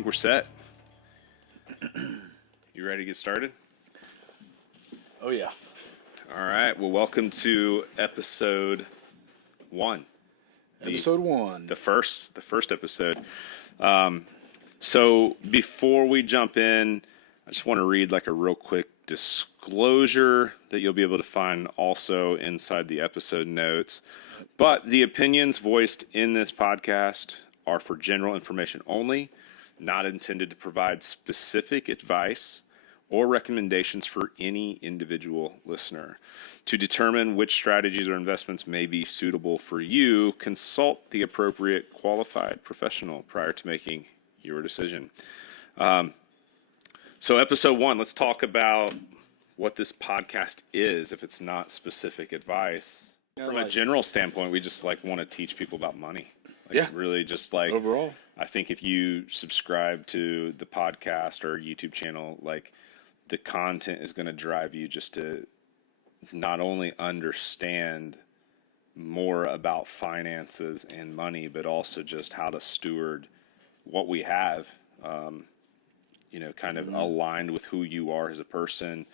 think we're set. You ready to get started? Oh, yeah. All right. Well, welcome to episode 1. Episode 1. The first episode. So before we jump in, I just want to read like a real quick disclosure that you'll be able to find also inside the episode notes. But the opinions voiced in this podcast are for general information only, not intended to provide specific advice or recommendations for any individual listener. To determine which strategies or investments may be suitable for you, consult the appropriate qualified professional prior to making your decision. So episode 1, let's talk about what this podcast is, if it's not specific advice. From a general standpoint, we just like want to teach people about money. Really just like overall. I think if you subscribe to the podcast or YouTube channel, like the content is going to drive you just to not only understand more about finances and money, but also just how to steward what we have, kind of aligned with who you are as a person.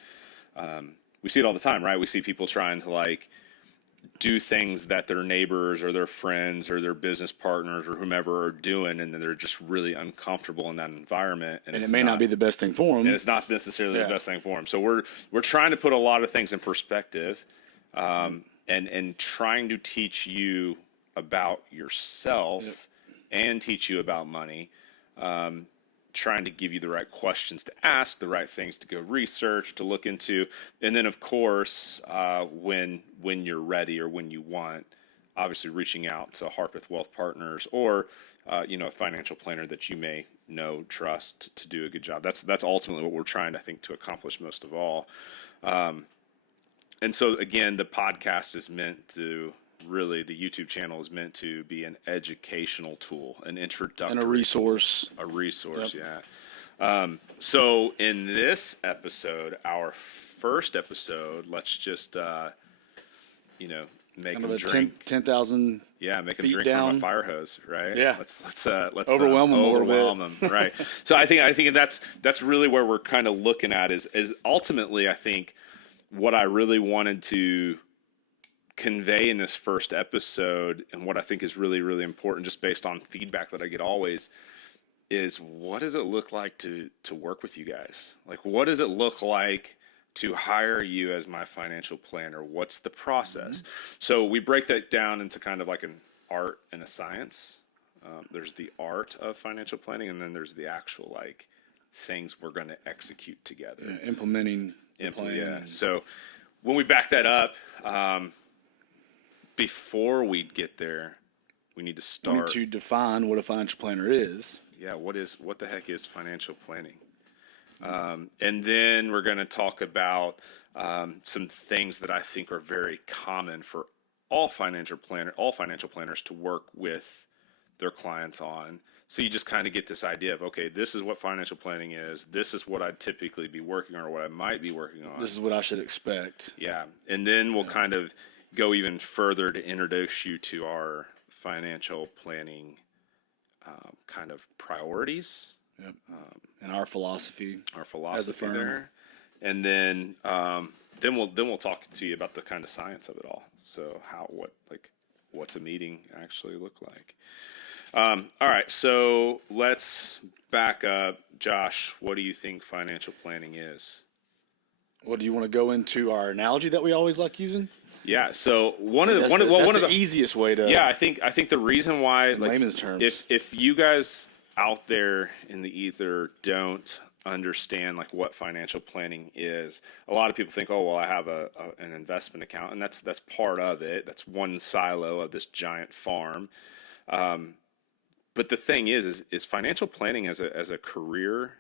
We see it all the time, right? We see people trying to like do things that their neighbors or their friends or their business partners or whomever are doing, and then they're just really uncomfortable in that environment. And it may not be the best thing for them. And it's not necessarily the best thing for them. So we're trying to put a lot of things in perspective, and trying to teach you about yourself and teach you about money. Trying to give you the right questions to ask, the right things to go research, to look into. And then, of course, when you're ready or when you want, obviously reaching out to Harpeth Wealth Partners or, a financial planner that you may know, trust to do a good job. That's ultimately what we're trying, I think, to accomplish most of all. And so, again, the podcast is meant to really, the YouTube channel is meant to be an educational tool, an introductory and a resource. A resource, yeah. So in this episode, our first episode, let's just, make them drink 10,000. Yeah, make them feet drink down. from a fire hose, right? Yeah. Let's overwhelm them a little overwhelm them, right? So I think that's really where we're kind of looking at is ultimately, I think, what I really wanted to convey in this first episode, and what I think is really, really important, just based on feedback that I get always, is what does it look like to work with you guys? Like, what does it look like to hire you as my financial planner? What's the process? So we break that down into kind of like an art and a science. There's the art of financial planning, and then there's the actual like things we're going to execute together. Yeah, implementing the plan. Yeah. So when we back that up, before we get there, we need to start. We need to define what a financial planner is. Yeah, what the heck is financial planning? And then we're going to talk about some things that I think are very common for all financial planners to work with their clients on. So you just kind of get this idea of, okay, this is what financial planning is. This is what I'd typically be working on, or what I might be working on. This is what I should expect. Yeah, and then we'll kind of go even further to introduce you to our financial planning kind of priorities. Yep. And our philosophy. As a firm. There. And then we'll talk to you about the kind of science of it all. So what's a meeting actually look like? All right, so let's back up. Josh, what do you think financial planning is? What do you want to go into our analogy that we always like using? Yeah, so one of the easiest way to. Yeah, I think the reason why, in layman's terms, if you guys out there in the ether don't understand like what financial planning is, a lot of people think, oh well, I have an investment account, and that's part of it. That's one silo of this giant farm. But the thing is financial planning as a career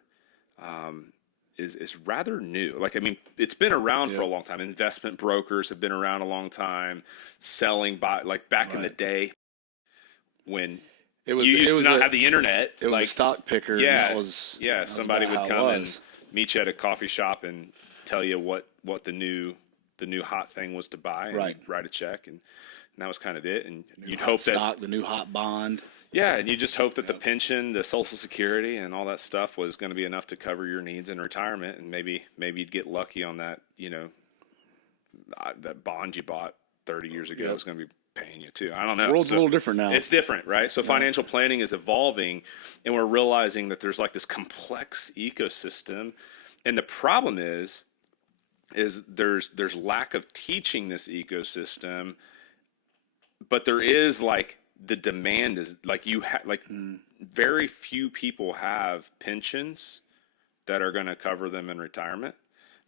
is rather new. Like, I mean, it's been around for a long time. Investment brokers have been around a long time, selling back in the day when you used to not have the internet. It was a stock picker. Yeah, and that was somebody would come and meet you at a coffee shop and tell you what the new the new hot thing was to buy and Right. you'd write a check, and that was kind of it. And you'd Hot hope stock, that, the new hot bond. yeah, and you just hope that the pension, the Social Security, and all that stuff was going to be enough to cover your needs in retirement. And maybe you'd get lucky on that, that bond you bought 30 years ago was going to be paying you too. I don't know. World's a little different now. It's different, right? So financial planning is evolving, and we're realizing that there's like this complex ecosystem. And the problem is there's lack of teaching this ecosystem, but there is like the demand is like very few people have pensions that are going to cover them in retirement.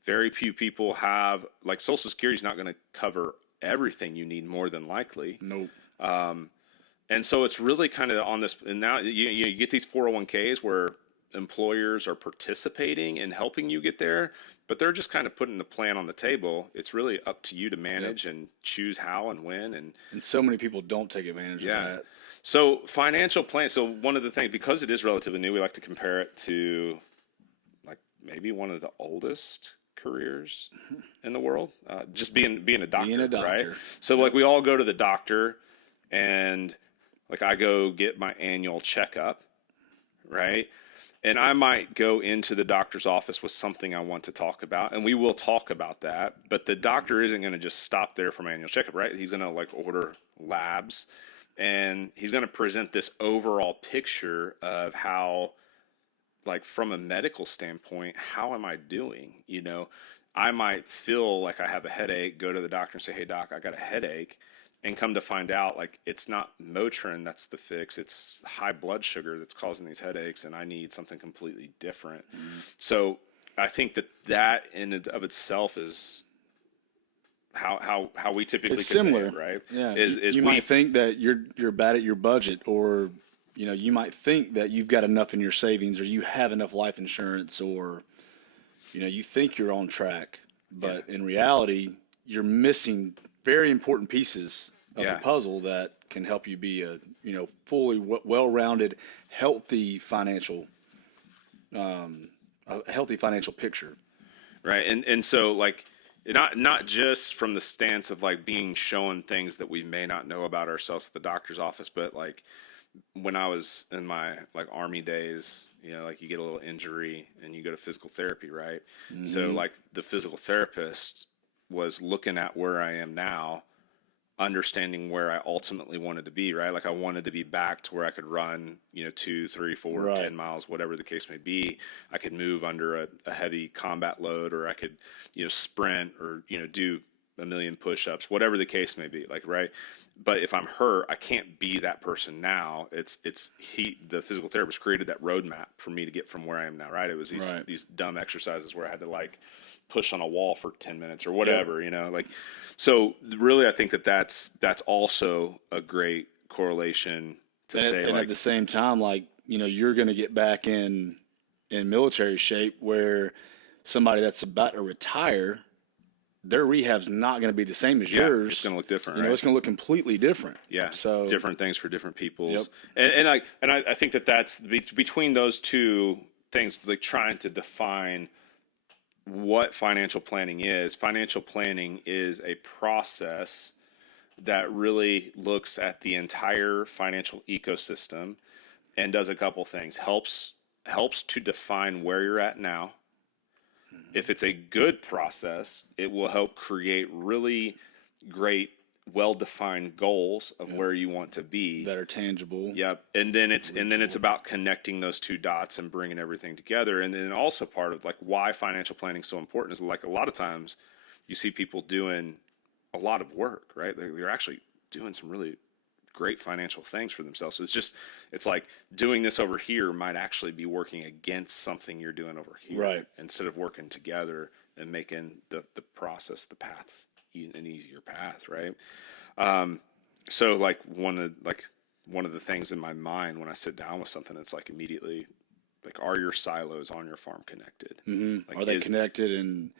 Very few people have, like, Social Security is not going to cover everything you need, more than likely. Nope. And so it's really kind of on this, and now you get these 401ks where employers are participating and helping you get there, but they're just kind of putting the plan on the table. It's really up to you to manage and choose how and when. And so many people don't take advantage of that. So financial plan. So one of the things, because it is relatively new, we like to compare it to like maybe one of the oldest careers in the world, just being a doctor, right? So like we all go to the doctor, and like I go get my annual checkup, right? And I might go into the doctor's office with something I want to talk about, and we will talk about that. But the doctor isn't going to just stop there for my annual checkup, right? He's going to like order labs, and he's going to present this overall picture of how, like from a medical standpoint, how am I doing? I might feel like I have a headache, go to the doctor and say, hey doc, I got a headache. And come to find out, like, it's not Motrin that's the fix. It's high blood sugar that's causing these headaches, and I need something completely different. So I think that in and of itself is how we typically it's similar, it, right? Yeah. You might think that you're bad at your budget, or you might think that you've got enough in your savings, or you have enough life insurance, or you think you're on track, but in reality, you're missing very important pieces of the puzzle that can help you be a fully well-rounded, healthy financial picture. Right. And so like not just from the stance of like being shown things that we may not know about ourselves at the doctor's office, but like when I was in my like Army days, like you get a little injury and you go to physical therapy, right? So like the physical therapist was looking at where I am now, understanding where I ultimately wanted to be, right? Like I wanted to be back to where I could run, 2, 3, 4, 10 miles, whatever the case may be. I could move under a heavy combat load, or I could, sprint, or, do a million push-ups, whatever the case may be, like, right? But if I'm hurt, I can't be that person now. The physical therapist created that roadmap for me to get from where I am now, right? It was these dumb exercises where I had to like push on a wall for 10 minutes or whatever, like, so really I think that's also a great correlation to say, and like, at the same time, like, you're going to get back in military shape, where somebody that's about to retire, their rehab's not going to be the same as yours. It's going to look different, right? It's going to look completely different. Yeah. So different things for different peoples. And I think that's between those two things, like trying to define what financial planning is. Financial planning is a process that really looks at the entire financial ecosystem and does a couple things. Helps to define where you're at now. If it's a good process, it will help create really great, well-defined goals of where you want to be that are tangible. Yep. And then it's about connecting those two dots and bringing everything together. And then also part of like why financial planning is so important is like a lot of times you see people doing a lot of work, right? They're actually doing some really great financial things for themselves. So it's like doing this over here might actually be working against something you're doing over here, right? Instead of working together and making the process, the path, an easier path, right? So like one of the things in my mind when I sit down with something, it's like immediately like, are your silos on your farm connected? Like, are they connected? And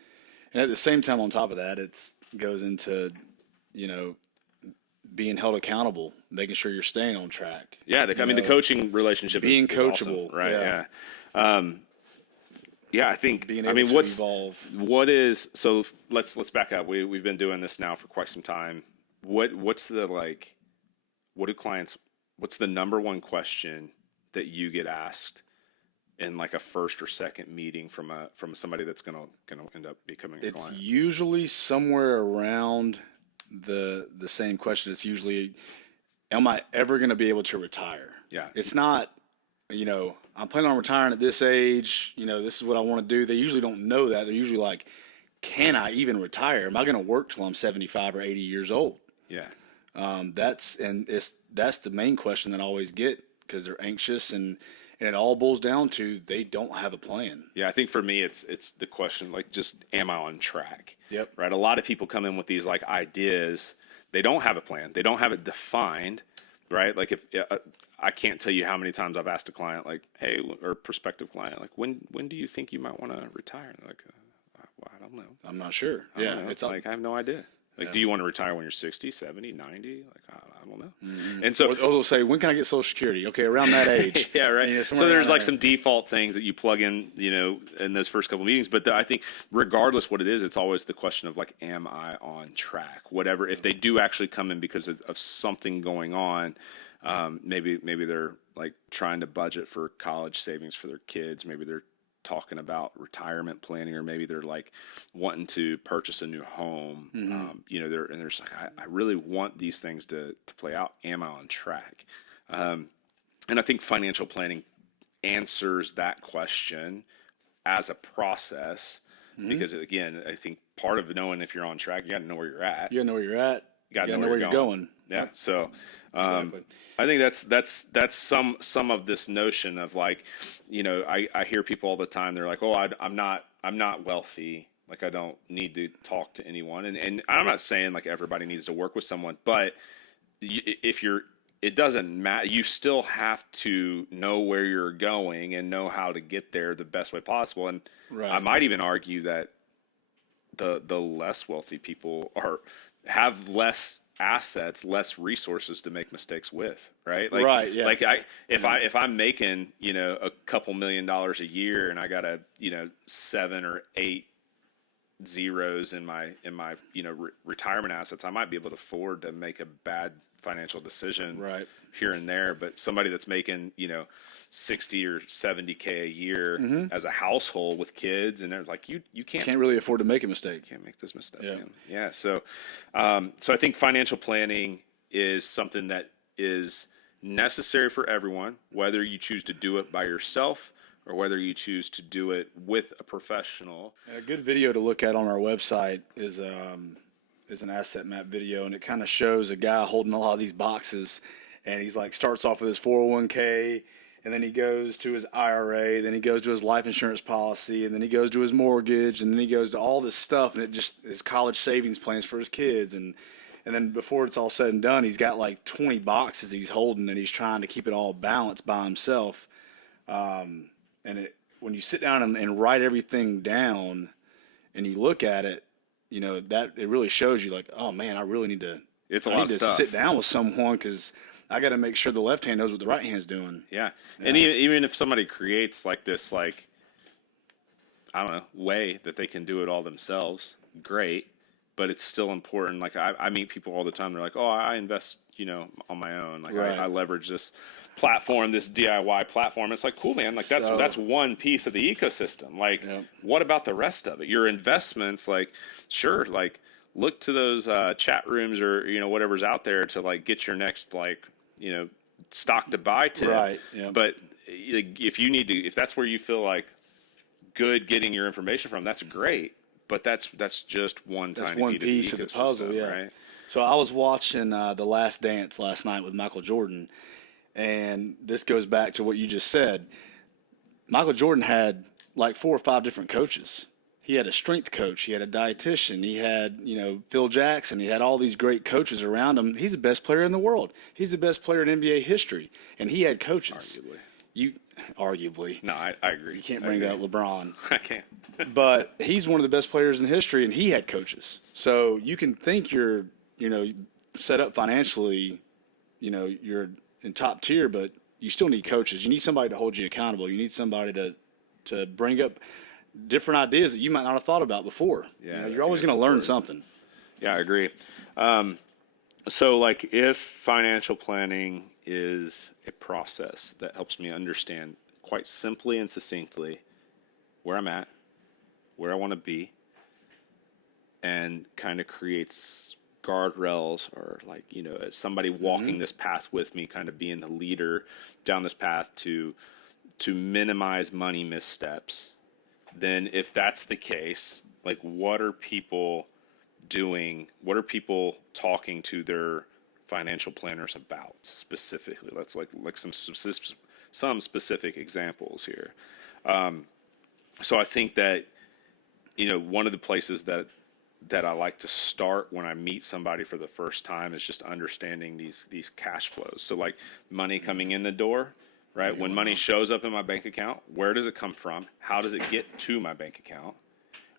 at the same time, on top of that, it goes into being held accountable, making sure you're staying on track. Yeah, the coaching relationship being is coachable, awesome, right? Yeah. Yeah, I think. being I able mean, to evolve. what is so? Let's back up. We've been doing this now for quite some time. What's the like? What do clients? What's the number one question that you get asked in like a first or second meeting from somebody that's gonna end up becoming a It's client? usually somewhere around the same question. It's usually, am I ever going to be able to retire? Yeah. It's not, I'm planning on retiring at this age. This is what I want to do. They usually don't know that. They're usually like, can I even retire? Am I going to work till I'm 75 or 80 years old? Yeah. That's the main question that I always get, because they're anxious, and it all boils down to they don't have a plan. Yeah, I think for me, it's the question, like, just am I on track? Yep. Right. A lot of people come in with these like ideas. They don't have a plan. They don't have it defined. Right. Like if I can't tell you how many times I've asked a client, like, hey, or prospective client, like, when do you think you might want to retire? They're like, well, I don't know. I'm not sure. I don't know. It's like, I have no idea. Like, do you want to retire when you're 60, 70, 90? Like, I don't know. Mm-hmm. And so, or they'll say, when can I get Social Security? Okay, around that age. yeah, right. So there's like some default things that you plug in, in those first couple meetings. But I think regardless what it is, it's always the question of like, am I on track? Whatever. If they do actually come in because of something going on, maybe they're like trying to budget for college savings for their kids. Maybe they're talking about retirement planning, or maybe they're like wanting to purchase a new home. Mm-hmm. There's like, I really want these things to play out. Am I on track? And I think financial planning answers that question as a process, because again, I think part of knowing if you're on track, you got to know where you're at. You got to know where you're at. You got to know where you're going. Yeah. So, Exactly. I think that's some of this notion of like, I hear people all the time. They're like, oh, I'm not wealthy. Like, I don't need to talk to anyone. And I'm not saying like everybody needs to work with someone, but it doesn't matter. You still have to know where you're going and know how to get there the best way possible. And Right. I might even argue that the less wealthy people have less assets, less resources to make mistakes with, right? Like, right. Yeah. Like if I'm making, a couple $1 million a year, and I got 7 or 8 zeros in my retirement assets, I might be able to afford to make a bad financial decision Right. here and there. But somebody that's making 60 or 70K a year as a household with kids, and they're like, you can't really afford to make a mistake. Can't make this mistake. Yeah. Man. Yeah. So I think financial planning is something that is necessary for everyone, whether you choose to do it by yourself or whether you choose to do it with a professional. A good video to look at on our website is an asset map video, and it kind of shows a guy holding a lot of these boxes, and he's like, starts off with his 401k, and then he goes to his IRA, then he goes to his life insurance policy, and then he goes to his mortgage, and then he goes to all this stuff, and it just his college savings plans for his kids, and then before it's all said and done, he's got like 20 boxes he's holding, and he's trying to keep it all balanced by himself. When you sit down and write everything down, and you look at it, that it really shows you like, oh man, I really need to. It's a I lot need of to stuff. sit down with someone, because I got to make sure the left hand knows what the right hand's doing. Yeah. And even if somebody creates like this, like, I don't know, way that they can do it all themselves, great. But it's still important. Like, I meet people all the time. They're like, oh, I invest, on my own. Like, Right. I leverage this platform, this DIY platform. It's like, cool, man. Like, that's one piece of the ecosystem. Like, what about the rest of it? Your investments, like, sure, like, look to those chat rooms or, whatever's out there to, like, get your next, like, stock to buy tip. Right. Yeah. But if that's where you feel like good getting your information from, that's great. But that's just one piece of the puzzle, yeah. Right? So I was watching The Last Dance last night with Michael Jordan, and this goes back to what you just said. Michael Jordan had like 4 or 5 different coaches. He had a strength coach, he had a dietitian, he had, Phil Jackson, he had all these great coaches around him. He's the best player in the world. He's the best player in NBA history, and he had coaches. Arguably. No, I agree. You can't bring out LeBron. I can't. But he's one of the best players in history, and he had coaches. So you can think you're, set up financially, you're in top tier, but you still need coaches. You need somebody to hold you accountable. You need somebody to bring up different ideas that you might not have thought about before. Yeah, You know, I you're think always that's going to learn important. something. Yeah, I agree. So, like, if financial planning is a process that helps me understand quite simply and succinctly where I'm at, where I want to be, and kind of creates guardrails or, like, as somebody walking this path with me, kind of being the leader down this path to minimize money missteps, then if that's the case, like, what are people doing? What are people talking to their financial planners about specifically? Let's like some specific examples here. So I think that one of the places that I like to start when I meet somebody for the first time is just understanding these cash flows. So, like, money coming in the door, right? When money shows up in my bank account, where does it come from? How does it get to my bank account?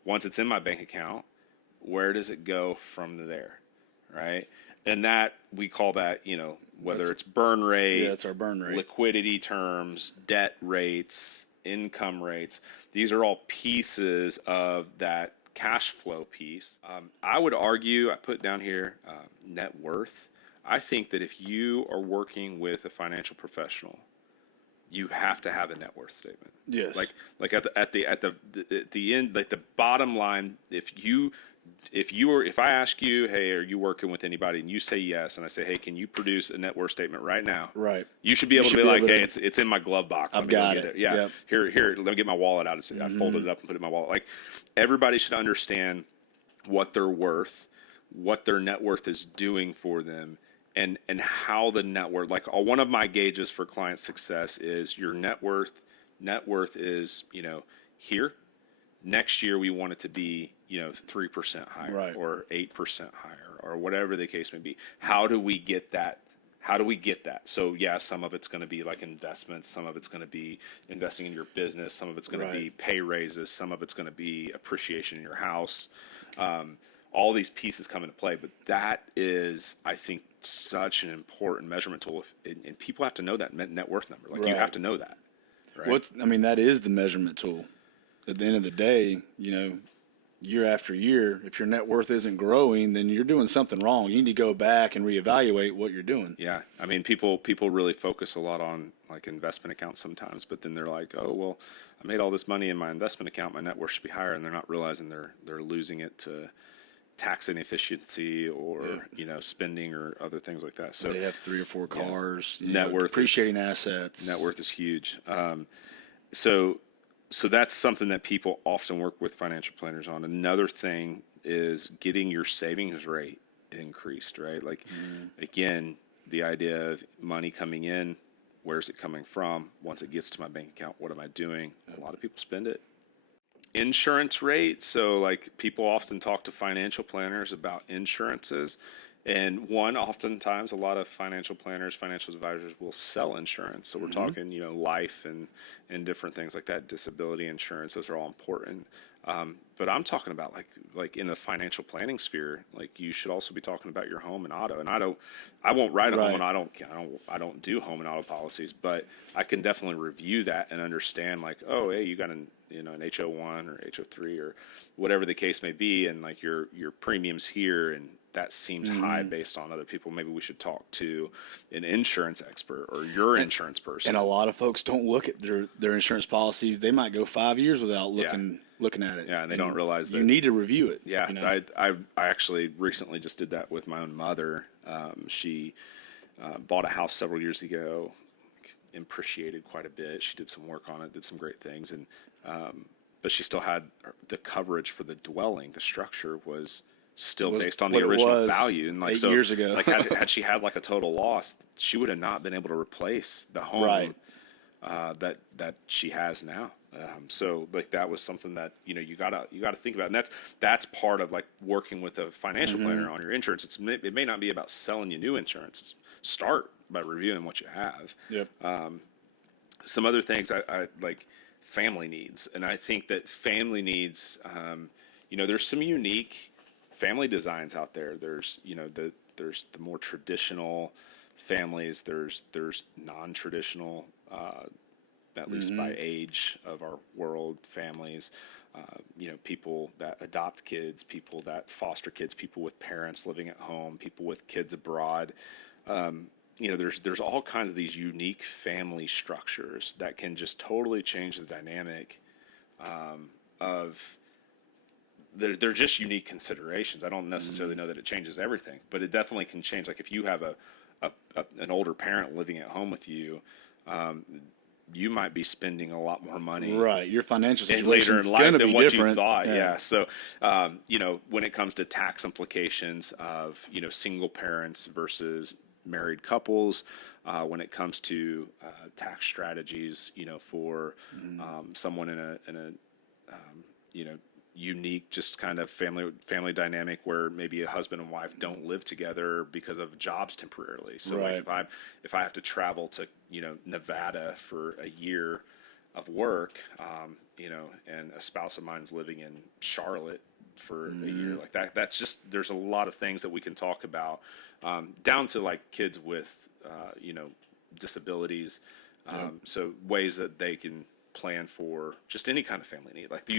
Once it's in my bank account, where does it go from there, right? And that, we call that, whether it's burn rate, Yeah, it's our burn rate. liquidity terms, debt rates, income rates. These are all pieces of that cash flow piece. I would argue, I put down here, net worth. I think that if you are working with a financial professional, you have to have a net worth statement. Yes. Like at the end, like the bottom line, if I ask you, hey, are you working with anybody, and you say yes, and I say, hey, can you produce a net worth statement right now? Right. You should be able to be like, hey, it's in my glove box. I've Let me go got get it. Yeah. Yep. Here, let me get my wallet out. I folded it up and put it in my wallet. Like, everybody should understand what they're worth, what their net worth is doing for them, and how the net worth, like, one of my gauges for client success is your net worth. Net worth is, here. Next year we want it to be, 3% higher, Right. or 8% higher, or whatever the case may be. How do we get that? So, yeah, some of it's going to be like investments, some of it's going to be investing in your business, some of it's going to be pay raises, some of it's going to be appreciation in your house. All these pieces come into play, but that is, I think, such an important measurement tool. And people have to know that net worth number. Like, you have to know that. Right? That is the measurement tool. At the end of the day, year after year, if your net worth isn't growing, then you're doing something wrong. You need to go back and reevaluate what you're doing. Yeah. I mean, people really focus a lot on, like, investment accounts sometimes, but then they're like, oh, well, I made all this money in my investment account, my net worth should be higher, and they're not realizing they're losing it to tax inefficiency or spending or other things like that. So they have 3 or 4 cars. Net worth, depreciating assets. Net worth is huge. So that's something that people often work with financial planners on. Another thing is getting your savings rate increased, right? Like, again, the idea of money coming in, where's it coming from? Once it gets to my bank account, what am I doing? A lot of people spend it. Insurance rate. So, like, people often talk to financial planners about insurances. And oftentimes a lot of financial planners, financial advisors will sell insurance. So we're talking, life and different things like that, disability insurance. Those are all important. But I'm talking about like in the financial planning sphere, like, you should also be talking about your home and auto. And I won't write a home and I don't do home and auto policies, but I can definitely review that and understand, like, oh, hey, you got an HO1 or HO3 or whatever the case may be, and, like, your premiums here, and that seems high based on other people. Maybe we should talk to an insurance expert or your insurance person. And a lot of folks don't look at their insurance policies. They might go 5 years without looking at it. Yeah, and they don't realize that you need to review it. Yeah, I actually recently just did that with my own mother. She bought a house several years ago, appreciated quite a bit. She did some work on it, did some great things, and but she still had the coverage for the dwelling. The structure was still based on the original value, and, like, 8 years ago, like, had she had, like, a total loss, she would have not been able to replace the home that she has now. So, like, that was something that you gotta think about, and that's part of, like, working with a financial planner on your insurance. It may not be about selling you new insurance. Start by reviewing what you have. Yep. Some other things I like, family needs, and I think that family needs, there's some unique family designs out there. There's there's the more traditional families. There's non-traditional, at least by age of our world, families. people that adopt kids, people that foster kids, people with parents living at home, people with kids abroad. There's all kinds of these unique family structures that can just totally change the dynamic of. They're just unique considerations. I don't necessarily know that it changes everything, but it definitely can change. Like if you have an older parent living at home with you, you might be spending a lot more money, right? Your financial situation later is in going life to than be what different. you thought. Yeah. So, when it comes to tax implications of, single parents versus married couples, when it comes to tax strategies, for someone in a unique, just kind of family dynamic where maybe a husband and wife don't live together because of jobs temporarily. So Right. like if I have to travel to Nevada for a year of work, and a spouse of mine's living in Charlotte for a year, like that's just, there's a lot of things that we can talk about, down to like kids with disabilities, so ways that they can plan for just any kind of family need. Like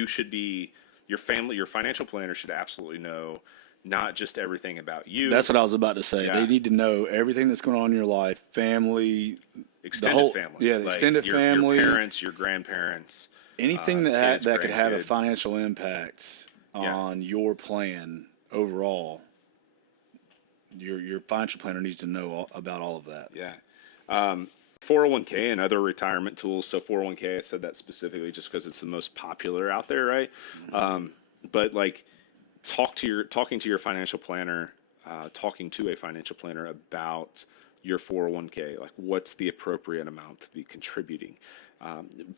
your financial planner should absolutely know not just everything about you. That's what I was about to say. Yeah. They need to know everything that's going on in your life, family, Extended family. Yeah, the like extended family. Your parents, your grandparents. Anything Kids, that could have a grandkids. financial impact on your plan overall. Your financial planner needs to know about all of that. Yeah. 401k and other retirement tools. So 401k, I said that specifically just because it's the most popular out there, right? But like talking to your financial planner, talking to a financial planner about your 401k, like what's the appropriate amount to be contributing?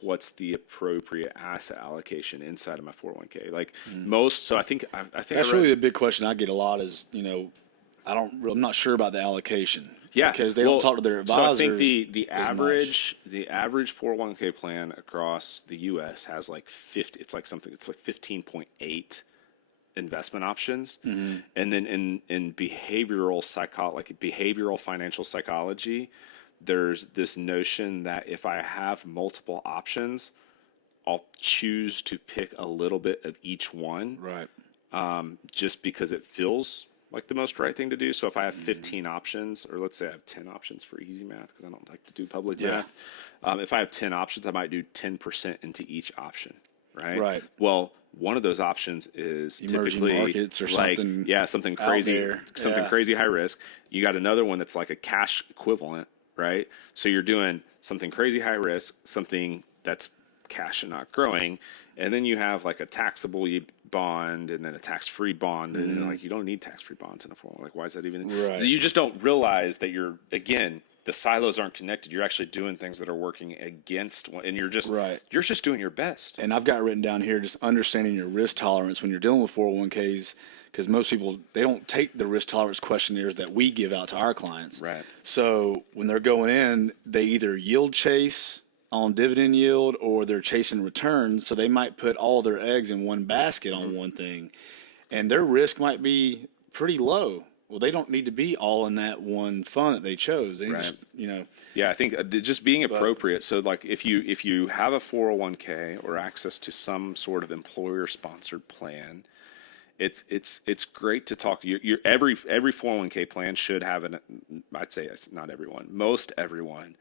What's the appropriate asset allocation inside of my 401k? Like so I think That's really the big question I get a lot is, I'm not sure about the allocation. Yeah, because they don't talk to their advisors. So I think the average 401k plan across the U.S. has like 50. It's like 15.8 investment options, and then in behavioral financial psychology, there's this notion that if I have multiple options, I'll choose to pick a little bit of each one, Right. just because it feels like the most right thing to do. So if I have 15 options, or let's say I have 10 options for easy math, because I don't like to do public math. If I have 10 options, I might do 10% into each option, right? Right. Well, one of those options is Emerging typically markets or like, something. something crazy, crazy high risk. You got another one that's like a cash equivalent, right? So you're doing something crazy high risk, something that's cash and not growing, and then you have like a taxable bond and then a tax-free bond, and you're like, you don't need tax-free bonds in a 401k. Like, why is that even? Right. You just don't realize that the silos aren't connected. You're actually doing things that are working against one, and you're just doing your best. And I've got written down here just understanding your risk tolerance when you're dealing with 401ks, because most people, they don't take the risk tolerance questionnaires that we give out to our clients. Right. So when they're going in, they either yield chase on dividend yield or they're chasing returns. So they might put all their eggs in one basket on one thing, and their risk might be pretty low. Well, they don't need to be all in that one fund that they chose. They just, Yeah, I think just being appropriate. So like if you have a 401k or access to some sort of employer sponsored plan, it's great to talk to you. Every 401k plan should have I'd say it's not everyone, most everyone.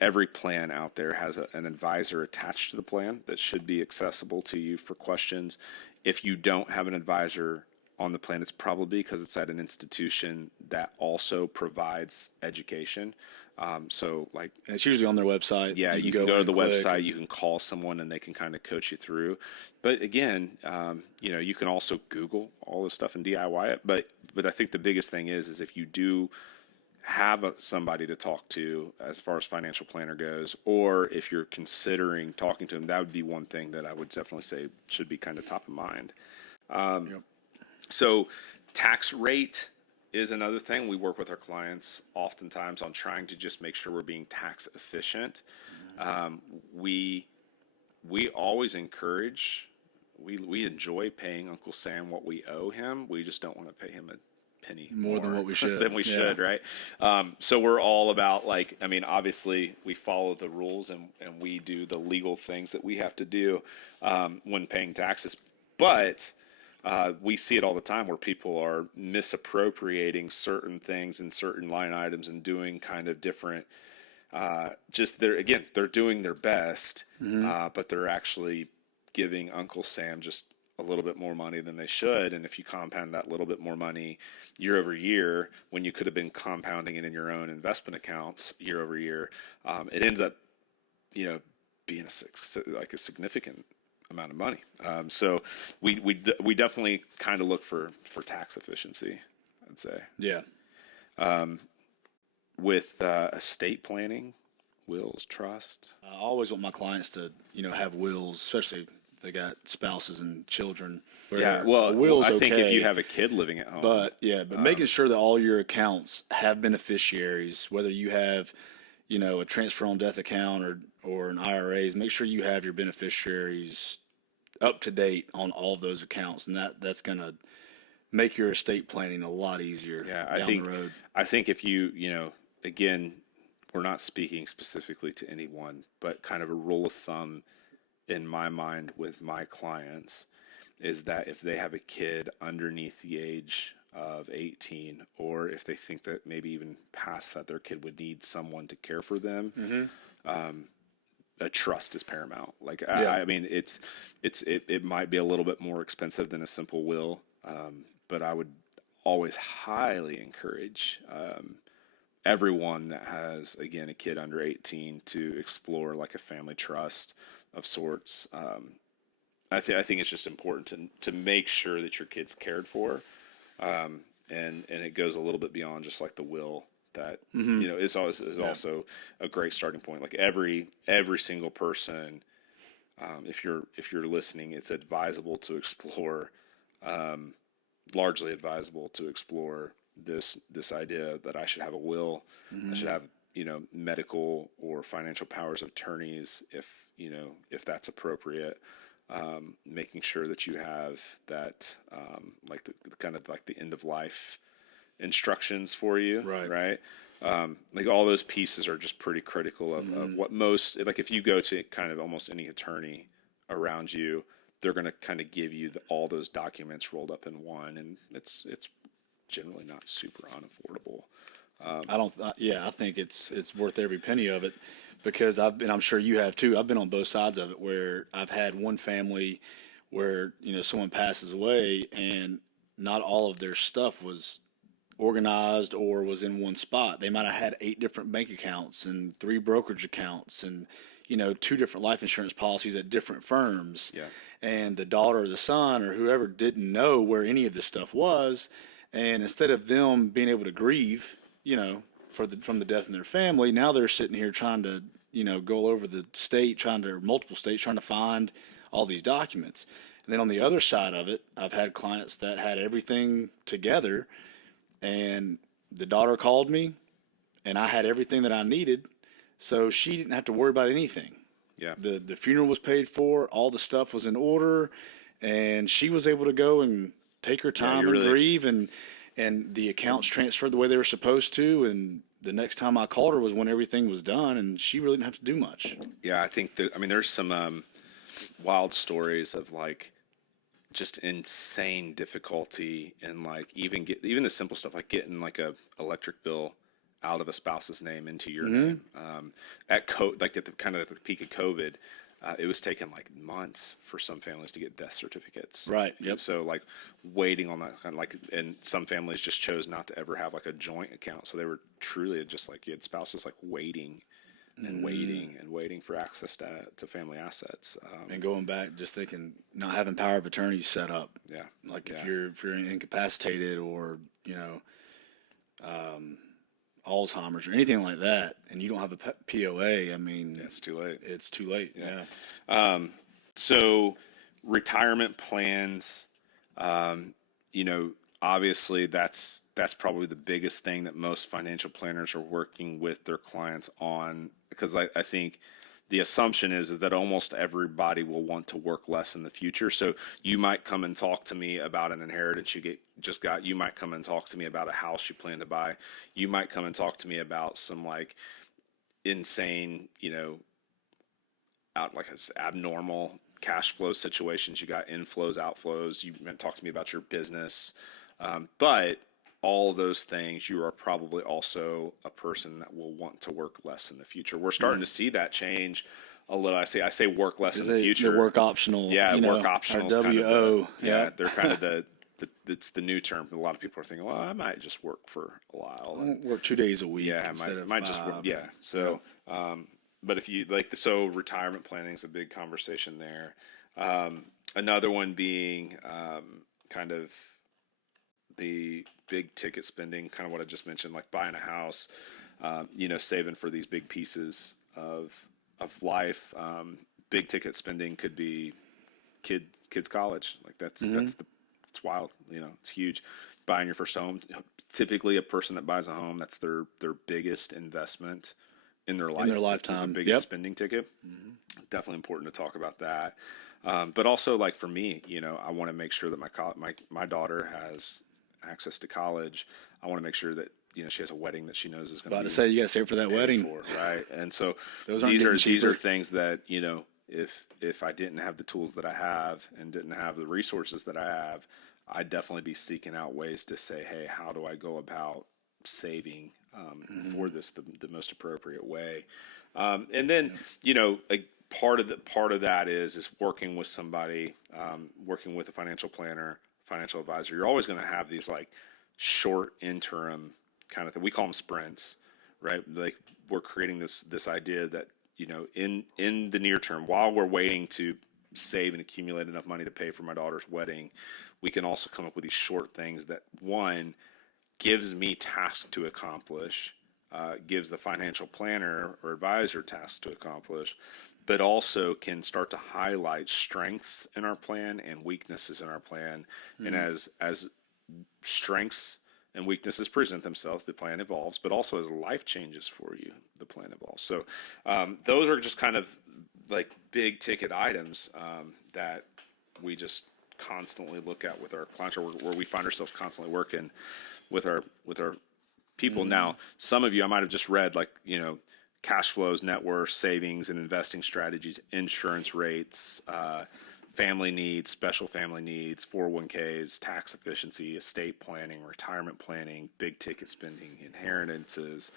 Every plan out there has an advisor attached to the plan that should be accessible to you for questions. If you don't have an advisor on the plan, it's probably because it's at an institution that also provides education. So like, and it's usually on their website. Yeah, you can go to the website, you can call someone and they can kind of coach you through. But again, you can also Google all this stuff and DIY it. But I think the biggest thing is if you do have somebody to talk to as far as financial planner goes, or if you're considering talking to them, that would be one thing that I would definitely say should be kind of top of mind. So tax rate is another thing. We work with our clients oftentimes on trying to just make sure we're being tax efficient. We always encourage, we enjoy paying Uncle Sam what we owe him. We just don't want to pay him penny more than what we should. than we should, right? So we're all about, like, I mean, obviously we follow the rules and we do the legal things that we have to do when paying taxes, but we see it all the time where people are misappropriating certain things and certain line items and doing kind of different. They're doing their best, but they're actually giving Uncle Sam just a little bit more money than they should. And if you compound that little bit more money year over year, when you could have been compounding it in your own investment accounts year over year, it ends up, being a significant amount of money. So we definitely kind of look for tax efficiency, I'd say. Yeah. With estate planning, wills, trust. I always want my clients to, have wills, especially if they got spouses and children. Yeah, well, I think if you have a kid living at home. But making sure that all your accounts have beneficiaries, whether you have, a transfer on death account or an IRAs, make sure you have your beneficiaries up to date on all of those accounts, and that's going to make your estate planning a lot easier down the road. I think if you, again, we're not speaking specifically to anyone, but kind of a rule of thumb in my mind with my clients is that if they have a kid underneath the age of 18, or if they think that maybe even past that their kid would need someone to care for them, a trust is paramount. Like, I mean, it might be a little bit more expensive than a simple will, but I would always highly encourage everyone that has, again, a kid under 18 to explore like a family trust of sorts. I think it's just important to make sure that your kid's cared for, and it goes a little bit beyond just like the will. That is also a great starting point. Like every single person, if you're listening, it's advisable to explore, largely advisable to explore this idea that I should have a will. I should have medical or financial powers of attorneys if that's appropriate. Making sure that you have that like the kind of like the end of life instructions for you, right? Like all those pieces are just pretty critical of what most, like if you go to kind of almost any attorney around you, they're going to kind of give you all those documents rolled up in one, and it's generally not super unaffordable. I think it's worth every penny of it, because I'm sure you have too. I've been on both sides of it, where I've had one family where, someone passes away and not all of their stuff was organized or was in one spot. They might have had 8 different bank accounts and 3 brokerage accounts and, 2 different life insurance policies at different firms. Yeah. And the daughter or the son or whoever didn't know where any of this stuff was. And instead of them being able to grieve, from the death in their family, now they're sitting here trying to, go all over the state, multiple states, trying to find all these documents. And then on the other side of it, I've had clients that had everything together, and the daughter called me and I had everything that I needed. So she didn't have to worry about anything. Yeah. The funeral was paid for, all the stuff was in order, and she was able to go and take her time and grieve, and the accounts transferred the way they were supposed to, and the next time I called her was when everything was done, and she really didn't have to do much. Yeah, I think there's some wild stories of like just insane difficulty in like even the simple stuff like getting like a electric bill out of a spouse's name into your name. At the peak of COVID, it was taking like months for some families to get death certificates. Right. Yep. And so like waiting on that kind of like, and some families just chose not to ever have like a joint account. So they were truly just like, you had spouses like waiting and waiting for access to family assets. And going back, just thinking, not having power of attorney set up. Yeah. Like if you're incapacitated or, Alzheimer's or anything like that, and you don't have a POA, I mean, it's too late. It's too late. Yeah. So retirement plans, obviously that's probably the biggest thing that most financial planners are working with their clients on, because I think the assumption is that almost everybody will want to work less in the future. So you might come and talk to me about an inheritance you just got, you might come and talk to me about a house you plan to buy. You might come and talk to me about some like insane, like abnormal cash flow situations. You got inflows, outflows. You meant talk to me about your business. But all those things, you are probably also a person that will want to work less in the future. We're starting to see that change a little. I say work less in the future. The work optional. Yeah, work optional. Or WO. Yeah, they're kind of it's the new term. A lot of people are thinking, well, I might just work for a while. Work 2 days a week. Yeah, I might just work. Yeah. So, but if you so retirement planning is a big conversation there. Another one being kind of the big ticket spending, kind of what I just mentioned, like buying a house, saving for these big pieces of life. Big ticket spending could be kids college. Like it's wild. It's huge. Buying your first home. Typically a person that buys a home, that's their biggest investment in their life. In their lifetime. The biggest spending ticket. Definitely important to talk about that. But also like for me, I want to make sure that my daughter has access to college. I want to make sure that she has a wedding that she knows is going to be. About to say, you got to save for that wedding, right? And so these are things that if I didn't have the tools that I have and didn't have the resources that I have, I'd definitely be seeking out ways to say, hey, how do I go about saving for this the most appropriate way? And then part of that is working with somebody, working with a financial planner, financial advisor. You're always going to have these like short interim kind of thing. We call them sprints, right? Like we're creating this idea that in the near term, while we're waiting to save and accumulate enough money to pay for my daughter's wedding, we can also come up with these short things that one gives me tasks to accomplish, gives the financial planner or advisor tasks to accomplish, but also can start to highlight strengths in our plan and weaknesses in our plan. And as strengths and weaknesses present themselves, the plan evolves, but also as life changes for you, the plan evolves. So those are just kind of like big ticket items that we just constantly look at with our clients, or where we find ourselves constantly working with our people. Now, some of you, I might have just read like, cash flows, net worth, savings and investing strategies, insurance rates, family needs, special family needs, 401ks, tax efficiency, estate planning, retirement planning, big ticket spending, inheritances,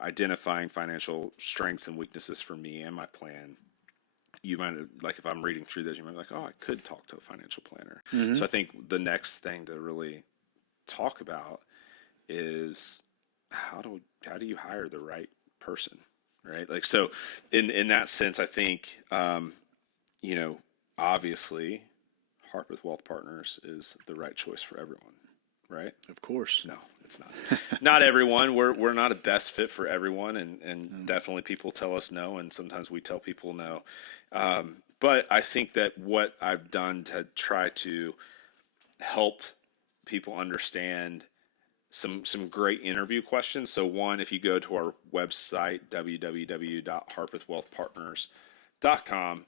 identifying financial strengths and weaknesses for me and my plan. You might, like if I'm reading through those, you might be like, oh, I could talk to a financial planner. So I think the next thing to really talk about is how do you hire the right person, right? Like, so in that sense, I think, obviously Harpeth Wealth Partners is the right choice for everyone, right? Of course. No, it's not. Not everyone. We're not a best fit for everyone, and definitely people tell us no, and sometimes we tell people no. But I think that what I've done to try to help people understand some great interview questions. So one, if you go to our website, www.harpethwealthpartners.com,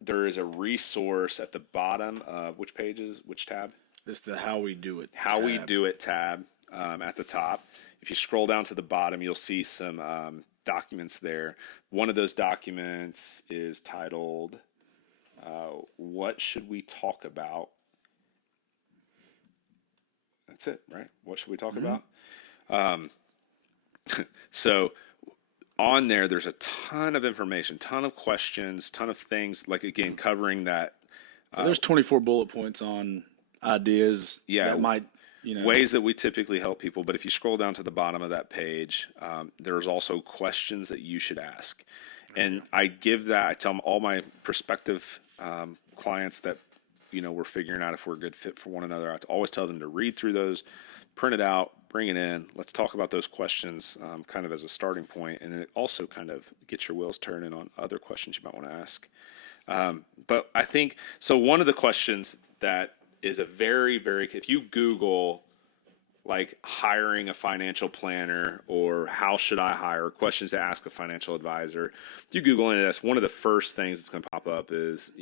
there is a resource at the bottom of which tab? It's the How We Do It How We Do It tab at the top. If you scroll down to the bottom, you'll see some documents there. One of those documents is titled, What Should We Talk About? That's it, right? What should we talk about? So on there's a ton of information, ton of questions, ton of things, like again, covering that. There's 24 bullet points on ideas that might, ways that we typically help people. But if you scroll down to the bottom of that page, there's also questions that you should ask. And I tell all my prospective clients that, we're figuring out if we're a good fit for one another. I always tell them to read through those, print it out, bring it in. Let's talk about those questions kind of as a starting point. And it also kind of gets your wheels turning on other questions you might want to ask. But I think, so one of the questions that is a very, very, if you Google like hiring a financial planner or how should I hire, questions to ask a financial advisor, if you Google it, that's one of the first things that's going to pop up is,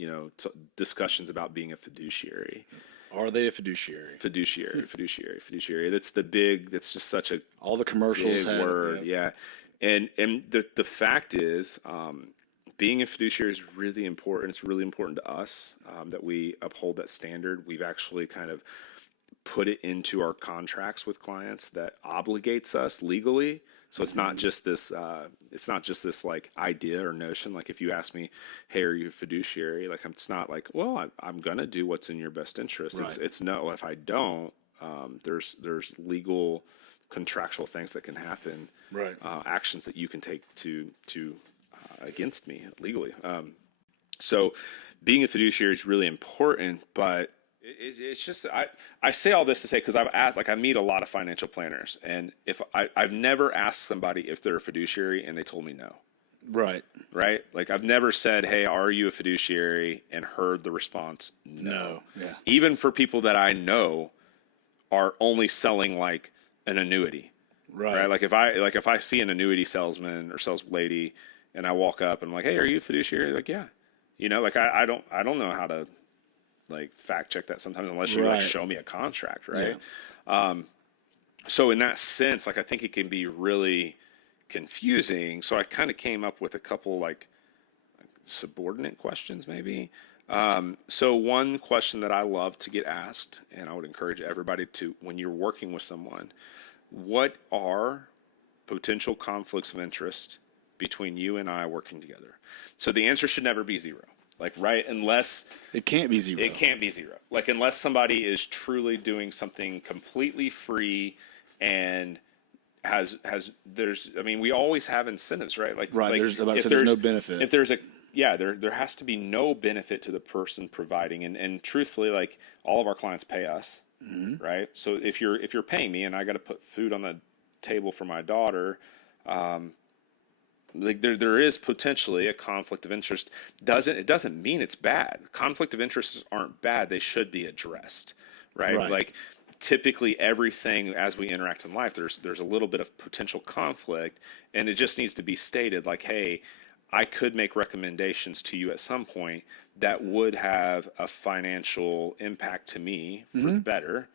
discussions about being a fiduciary. Are they a fiduciary? Fiduciary. That's just such a All the commercials big have word. it. Yeah. And the fact is, being a fiduciary is really important. It's really important to us that we uphold that standard. We've actually kind of put it into our contracts with clients that obligates us legally. So it's not just this. It's not just this like idea or notion. Like if you ask me, "Hey, are you a fiduciary?" Like it's not like, "Well, I'm gonna do what's in your best interest." Right. It's no. If I don't, there's legal, contractual things that can happen. Right. Actions that you can take to against me legally. So being a fiduciary is really important, but it's just I say all this to say because I've asked, like I meet a lot of financial planners, and if I've never asked somebody if they're a fiduciary and they told me no. Right. Right? Like I've never said, "Hey, are you a fiduciary?" and heard the response no. Yeah. Even for people that I know are only selling like an annuity. Right? Like if I see an annuity salesman or sales lady and I walk up and I'm like, "Hey, are you a fiduciary?" Like, "Yeah." Like I don't know how to like fact check that sometimes unless you like show me a contract, right? Yeah. So in that sense, like I think it can be really confusing. So I kind of came up with a couple like subordinate questions maybe. So one question that I love to get asked, and I would encourage everybody to, when you're working with someone, what are potential conflicts of interest between you and I working together? So the answer should never be zero. Like, right, unless It can't be zero. it can't be zero. Like, unless somebody is truly doing something completely free and I mean, we always have incentives, right? Like, Right. Like There's no benefit. If there's there has to be no benefit to the person providing. And truthfully, like all of our clients pay us, right? So if you're paying me and I got to put food on the table for my daughter, like there is potentially a conflict of interest. It doesn't mean it's bad. Conflict of interests aren't bad. They should be addressed, right? Like typically everything as we interact in life, there's a little bit of potential conflict, and it just needs to be stated like, hey, I could make recommendations to you at some point that would have a financial impact to me for the better.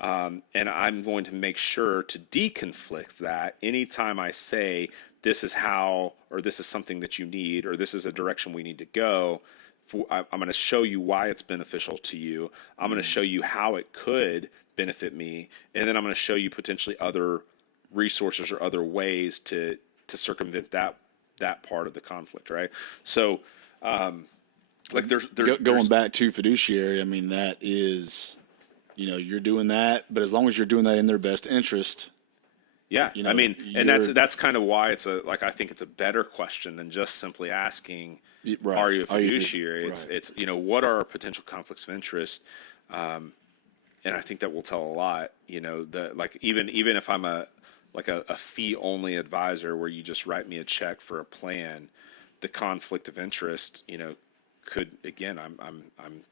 And I'm going to make sure to deconflict that anytime I say this is how, or this is something that you need, or this is a direction we need to go. I'm going to show you why it's beneficial to you. I'm going to show you how it could benefit me. And then I'm going to show you potentially other resources or other ways to circumvent that part of the conflict. Right. So, like there's going back to fiduciary. I mean, that is, you're doing that, but as long as you're doing that in their best interest. Yeah, I mean, and that's kind of why I think it's a better question than just simply asking, "Are you a fiduciary?" It's what are our potential conflicts of interest, and I think that will tell a lot. Like even if I'm a fee only advisor where you just write me a check for a plan, the conflict of interest, could again, I'm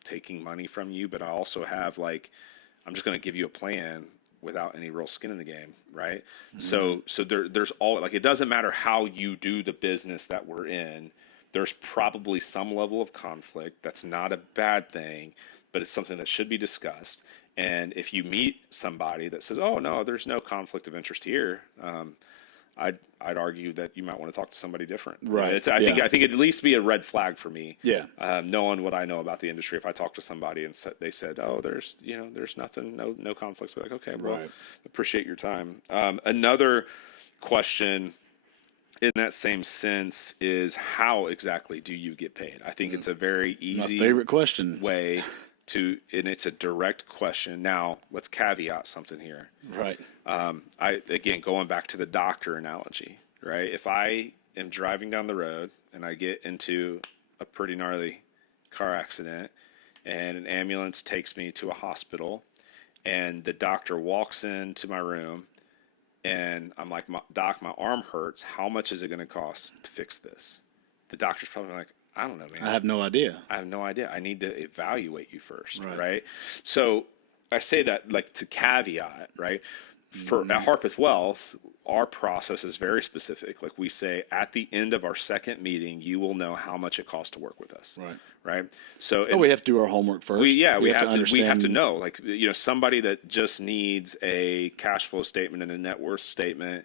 taking money from you, but I also have I'm just going to give you a plan without any real skin in the game, right? So there's all it doesn't matter how you do the business that we're in. There's probably some level of conflict. That's not a bad thing, but it's something that should be discussed. And if you meet somebody that says, "Oh no, there's no conflict of interest here," I'd argue that you might want to talk to somebody different. Right. I think it'd at least be a red flag for me. Yeah. Knowing what I know about the industry, if I talk to somebody and they said, "Oh, there's nothing, no conflicts," but like, okay, well, appreciate your time. Another question in that same sense is how exactly do you get paid? I think it's a very easy, my favorite question way to, and it's a direct question. Now, let's caveat something here. Right. Again, going back to the doctor analogy, right? If I am driving down the road and I get into a pretty gnarly car accident and an ambulance takes me to a hospital and the doctor walks into my room and I'm like, "Doc, my arm hurts. How much is it going to cost to fix this?" The doctor's probably like, "I don't know, man. I have no idea. I need to evaluate you first." Right? So I say that to caveat, right? At Harpeth Wealth, our process is very specific. Like we say, at the end of our second meeting, you will know how much it costs to work with us. Right. So we have to do our homework first. we have to understand. know, like, somebody that just needs a cash flow statement and a net worth statement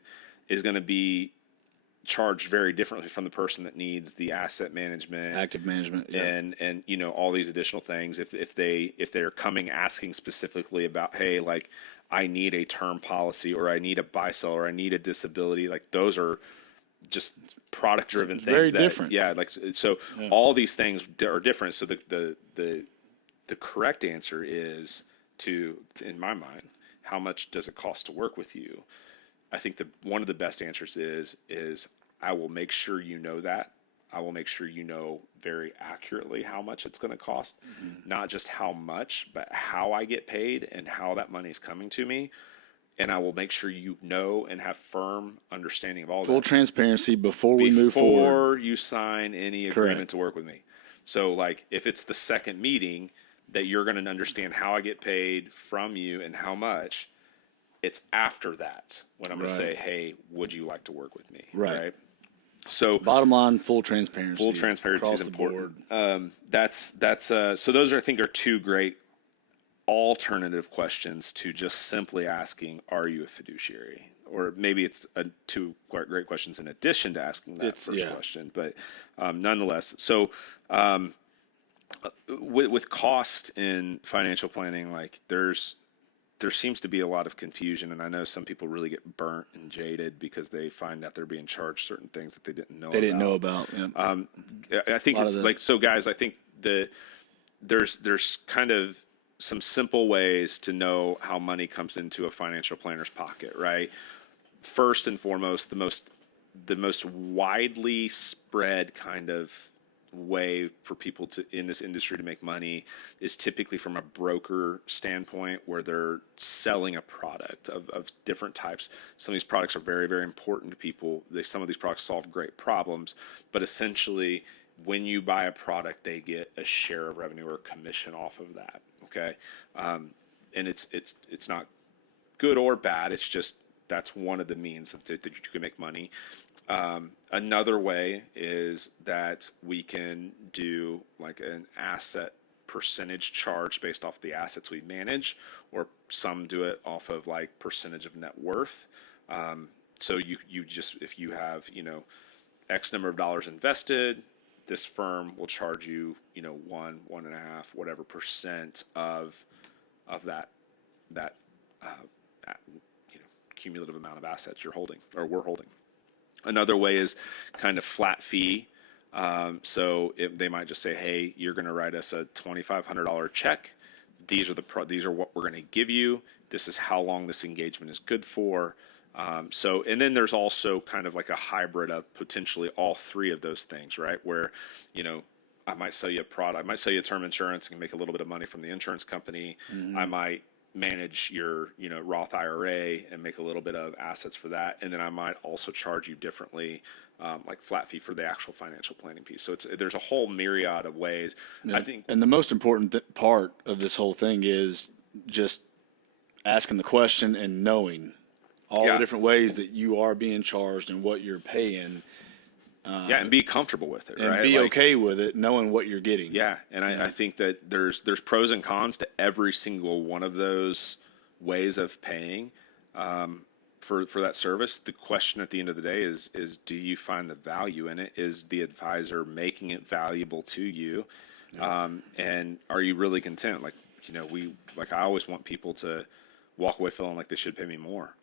is going to be charged very differently from the person that needs the asset management, active management, and all these additional things. If they're coming asking specifically about, hey, like, I need a term policy, or I need a buy sell, or I need a disability, like, those are just product driven things. Very different. Yeah. Like, so all these things are different. So the correct answer is to, in my mind, how much does it cost to work with you? I think one of the best answers is I will make sure you know that. I will make sure you know very accurately how much it's going to cost, not just how much, but how I get paid and how that money is coming to me. And I will make sure you know and have firm understanding of all full that. transparency before we move forward. Before you sign any agreement to work with me. So, like, if it's the second meeting that you're going to understand how I get paid from you and how much, it's after that when I'm going to say, hey, would you like to work with me? Right. So bottom line, full transparency. Full transparency is important. So those are, I think, are two great alternative questions to just simply asking, are you a fiduciary? Or maybe it's two great questions in addition to asking that first question. But nonetheless, so with cost in financial planning, like, there seems to be a lot of confusion, and I know some people really get burnt and jaded because they find out they're being charged certain things that they didn't know about. Yeah. I think it's like, so guys, I think there's kind of some simple ways to know how money comes into a financial planner's pocket, right? First and foremost, the most widely spread kind of way for people in this industry to make money is typically from a broker standpoint, where they're selling a product of different types. Some of these products are very, very important to people. Some of these products solve great problems, but essentially, when you buy a product, they get a share of revenue or commission off of that. Okay. And it's not good or bad. It's just, that's one of the means that you can make money. Another way is that we can do like an asset percentage charge based off the assets we manage, or some do it off of like percentage of net worth. So you just, if you have, X number of dollars invested, this firm will charge you, 1.5, whatever percent of that cumulative amount of assets you're holding, or we're holding. Another way is kind of flat fee. So they might just say, hey, you're going to write us a $2,500 check. These are what we're going to give you. This is how long this engagement is good for. And then there's also kind of like a hybrid of potentially all three of those things, right? Where, I might sell you a product, I might sell you a term insurance and make a little bit of money from the insurance company. Mm-hmm. I might manage your, Roth IRA and make a little bit of assets for that. And then I might also charge you differently, like flat fee for the actual financial planning piece. So there's a whole myriad of ways. Yeah. I think. And the most important part of this whole thing is just asking the question and knowing all the different ways that you are being charged and what you're paying. And be comfortable with it, and right? be okay with it, knowing what you're getting. Yeah, and I think that there's pros and cons to every single one of those ways of paying for that service. The question at the end of the day is do you find the value in it? Is the advisor making it valuable to you? Yeah. And are you really content? Like, I always want people to walk away feeling like they should pay me more.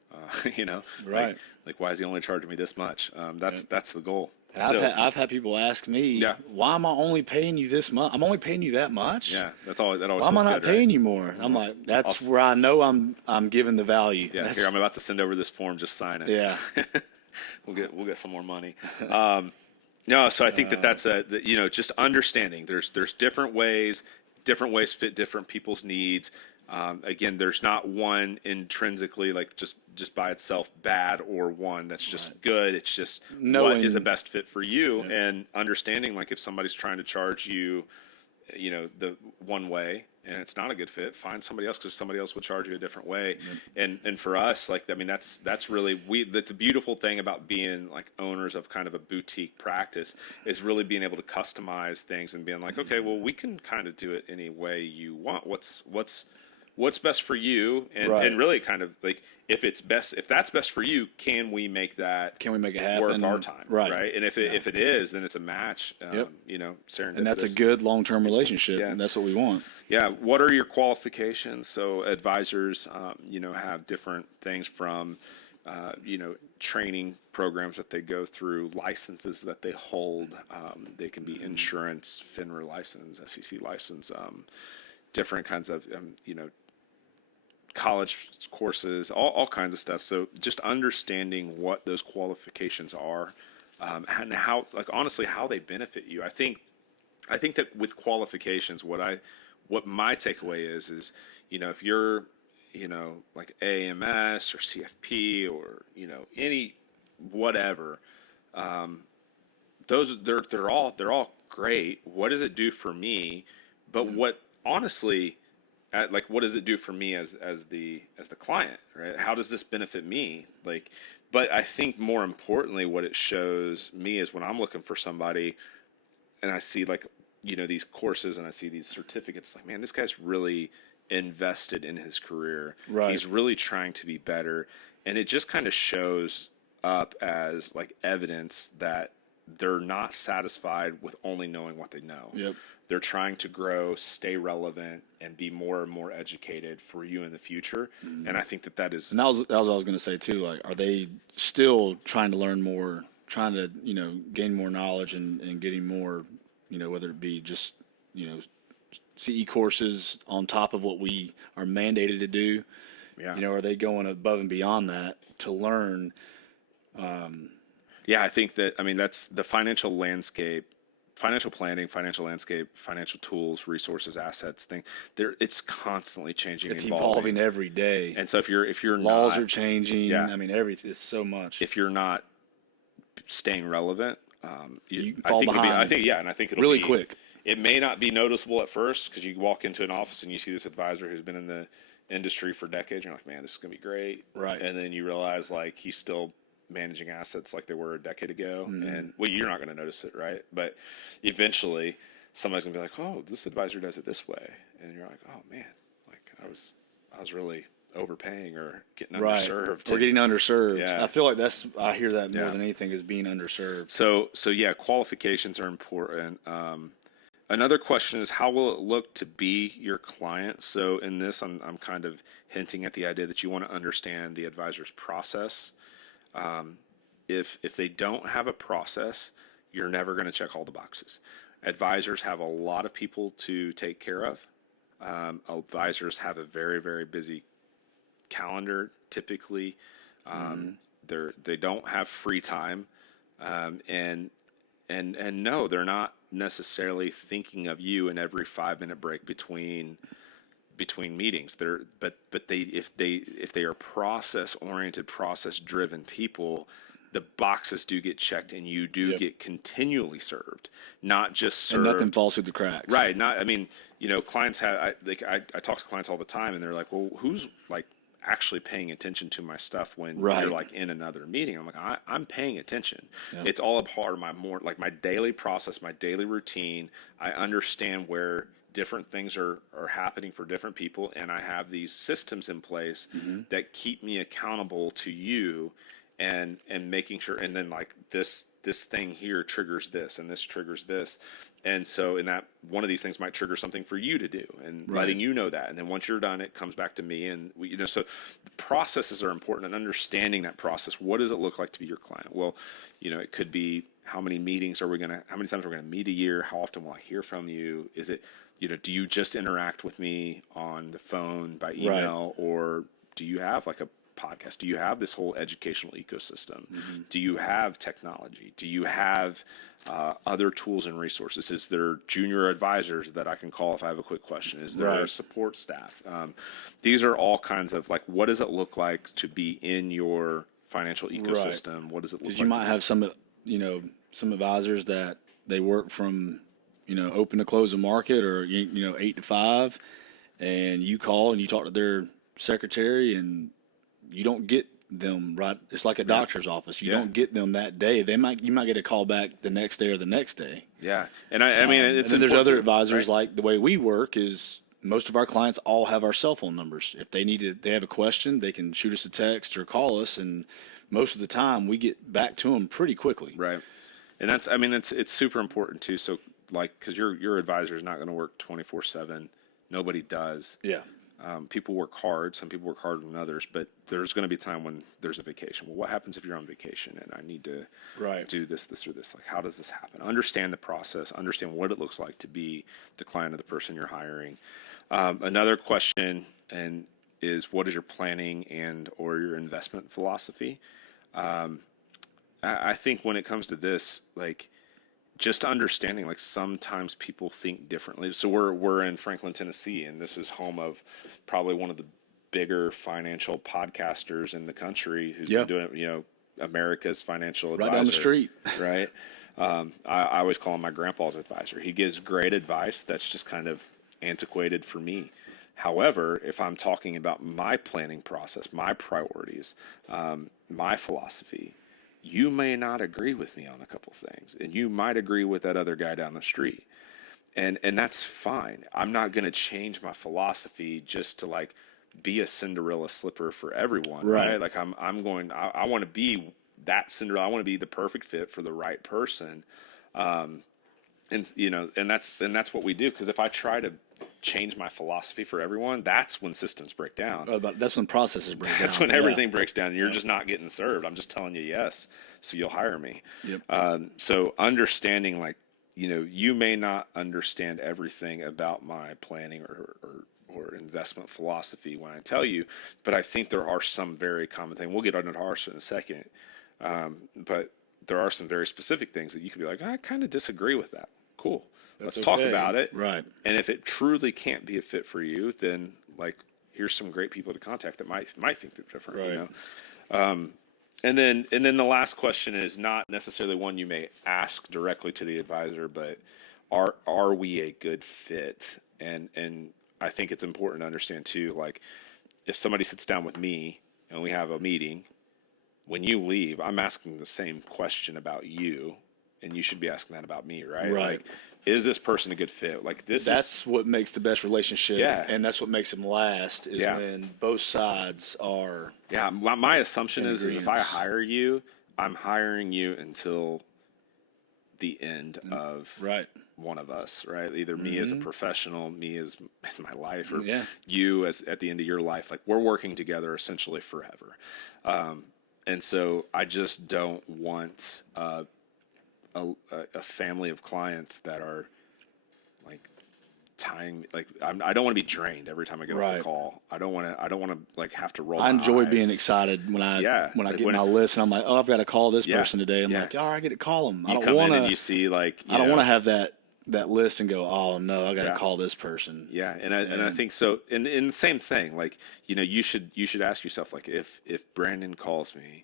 Right? Like, why is he only charging me this much? That's the goal. I've had people ask me, why am I only paying you this much? I'm only paying you that much. Yeah, that always. Why am I not paying you more? I'm like, that's where I know I'm giving the value. Yeah, here I'm about to send over this form. Just sign it. Yeah, we'll get some more money. No, so I think that's just understanding. There's different ways. Different ways fit different people's needs. Again, there's not one intrinsically, like just by itself bad, or one that's just good. It's just what is the best fit for you, and understanding, like, if somebody's trying to charge you the one way, and it's not a good fit, find somebody else, because somebody else will charge you a different way. And for us, like, I mean, that's really, the beautiful thing about being like owners of kind of a boutique practice is really being able to customize things and being like, okay, well, we can kind of do it any way you want. What's best for you, and really kind of like, if that's best for you, can we make it happen, worth our time, right? And if it is, then it's a match. Serendipitous. And that's a good long-term relationship, and that's what we want. Yeah. What are your qualifications? So advisors, have different things from, training programs that they go through, licenses that they hold. They can be insurance, FINRA license, SEC license, different kinds of, college courses, all kinds of stuff. So just understanding what those qualifications are, and how, like, honestly, how they benefit you. I think that with qualifications, what my takeaway is, if you're, like AMS or CFP or, any, whatever, they're all great. What does it do for me? But what, honestly, what does it do for me as the client, right? How does this benefit me? But I think more importantly, what it shows me is when I'm looking for somebody and I see, like, these courses and I see these certificates, like, man, this guy's really invested in his career. Right. He's really trying to be better. And it just kind of shows up as like evidence that they're not satisfied with only knowing what they know. Yep. They're trying to grow, stay relevant, and be more and more educated for you in the future. Mm-hmm. And I think that is... And that was what I was going to say too. Like, are they still trying to learn more, trying to, gain more knowledge and getting more, whether it be just, CE courses on top of what we are mandated to do? Yeah. Are they going above and beyond that to learn? Yeah, I think that's the financial landscape. Financial planning, financial landscape, financial tools, resources, assets thing. It's constantly changing. It's evolving every day. And so if you're laws not, are changing. Yeah. I mean, everything is so much. If you're not staying relevant, you fall behind. I think it'll really be quick. It may not be noticeable at first because you walk into an office and you see this advisor who's been in the industry for decades. You're like, man, this is gonna be great. Right. And then you realize, like, he's still managing assets like they were a decade ago. Mm-hmm. And well, you're not going to notice it, right? But eventually somebody's gonna be like, oh, this advisor does it this way. And you're like, oh man, like I was really overpaying or getting underserved. Or getting underserved. Yeah. I feel like I hear that more than anything, is being underserved. So yeah, qualifications are important. Another question is, how will it look to be your client? So in this, I'm kind of hinting at the idea that you want to understand the advisor's process. If they don't have a process, you're never going to check all the boxes. Advisors have a lot of people to take care of. Advisors have a very, very busy calendar typically. They don't have free time, and no, they're not necessarily thinking of you in every 5-minute break between meetings. If they are process oriented, process driven people, the boxes do get checked and you do get continually served, not just served. And nothing falls through the cracks. Right. Clients have, I talk to clients all the time and they're like, well, who's like actually paying attention to my stuff when you're like in another meeting? I'm like, I'm paying attention. Yeah. It's all a part of my daily process, my daily routine. I understand where different things are happening for different people, and I have these systems in place that keep me accountable to you, and making sure, and then like this thing here triggers this and this triggers this. And so in that, one of these things might trigger something for you to do, and letting you know that. And then once you're done, it comes back to me. And so the processes are important, and understanding that process. What does it look like to be your client? Well, it could be, how many times we're going to meet a year? How often will I hear from you? Is it, do you just interact with me on the phone, by email, or do you have like a podcast? Do you have this whole educational ecosystem? Do you have technology? Do you have other tools and resources? Is there junior advisors that I can call if I have a quick question? Is there a support staff? These are all kinds of, like, what does it look like to be in your financial ecosystem? What does it look like? Because you might have some advisors that they work from, open to close the market, or 8 to 5, and you call and you talk to their secretary, and you don't get them right. It's like a doctor's office. You don't get them that day. You might get a call back the next day or the next day. Yeah, and I mean, it's and then there's other advisors, right? like the way we work is most of our clients all have our cell phone numbers. If they have a question, they can shoot us a text or call us, and most of the time we get back to them pretty quickly. Right. And it's super important too. So like, cause your advisor is not going to work 24/7. Nobody does. Yeah. People work hard. Some people work harder than others, but there's going to be time when there's a vacation. Well, what happens if you're on vacation and I need to do this, or this? Like, how does this happen? Understand the process. Understand what it looks like to be the client of the person you're hiring. Another question is, what is your planning and or your investment philosophy? I think when it comes to this, like, just understanding, like, sometimes people think differently. So we're in Franklin, Tennessee, and this is home of probably one of the bigger financial podcasters in the country, who's been doing it, America's financial advisor. Right down the street. Right. I always call him my grandpa's advisor. He gives great advice that's just kind of antiquated for me. However, if I'm talking about my planning process, my priorities, my philosophy, you may not agree with me on a couple things, and you might agree with that other guy down the street. And that's fine. I'm not going to change my philosophy just to, like, be a Cinderella slipper for everyone. Right. Like, I want to be that Cinderella. I want to be the perfect fit for the right person. And that's what we do. Because if I try to change my philosophy for everyone, that's when systems break down. But that's when processes break down. That's when everything breaks down. And you're just not getting served. I'm just telling you yes, so you'll hire me. Yep. So understanding, like, you may not understand everything about my planning or investment philosophy when I tell you, but I think there are some very common things. We'll get into ours in a second. But there are some very specific things that you can be like, I kind of disagree with that. Cool. Let's talk about it. Right. And if it truly can't be a fit for you, then, like, here's some great people to contact that might think they're different. Right. And then the last question is not necessarily one you may ask directly to the advisor, but are we a good fit? And I think it's important to understand too, like, if somebody sits down with me and we have a meeting, when you leave, I'm asking the same question about you, and you should be asking that about me, right? Right. Like, is this person a good fit? Like, that's what makes the best relationship. Yeah. And that's what makes them last, is when both sides are. Yeah. My assumption is if I hire you, I'm hiring you until the end of one of us, right? Either me as a professional, me as my life, or you as at the end of your life. Like, we're working together essentially forever. And so I just don't want a family of clients that are, like, tying, like, I don't want to be drained every time I get off the call. I don't want to like have to roll. I enjoy being excited when I get my list and I'm like, oh, I've got to call this person today. I'm like, all right, I get to call them. I don't want to. You see, like, I don't want to have that list and go, oh no, I got to call this person. Yeah, and I think so. And the same thing, like, you should ask yourself, like, if Brandon calls me,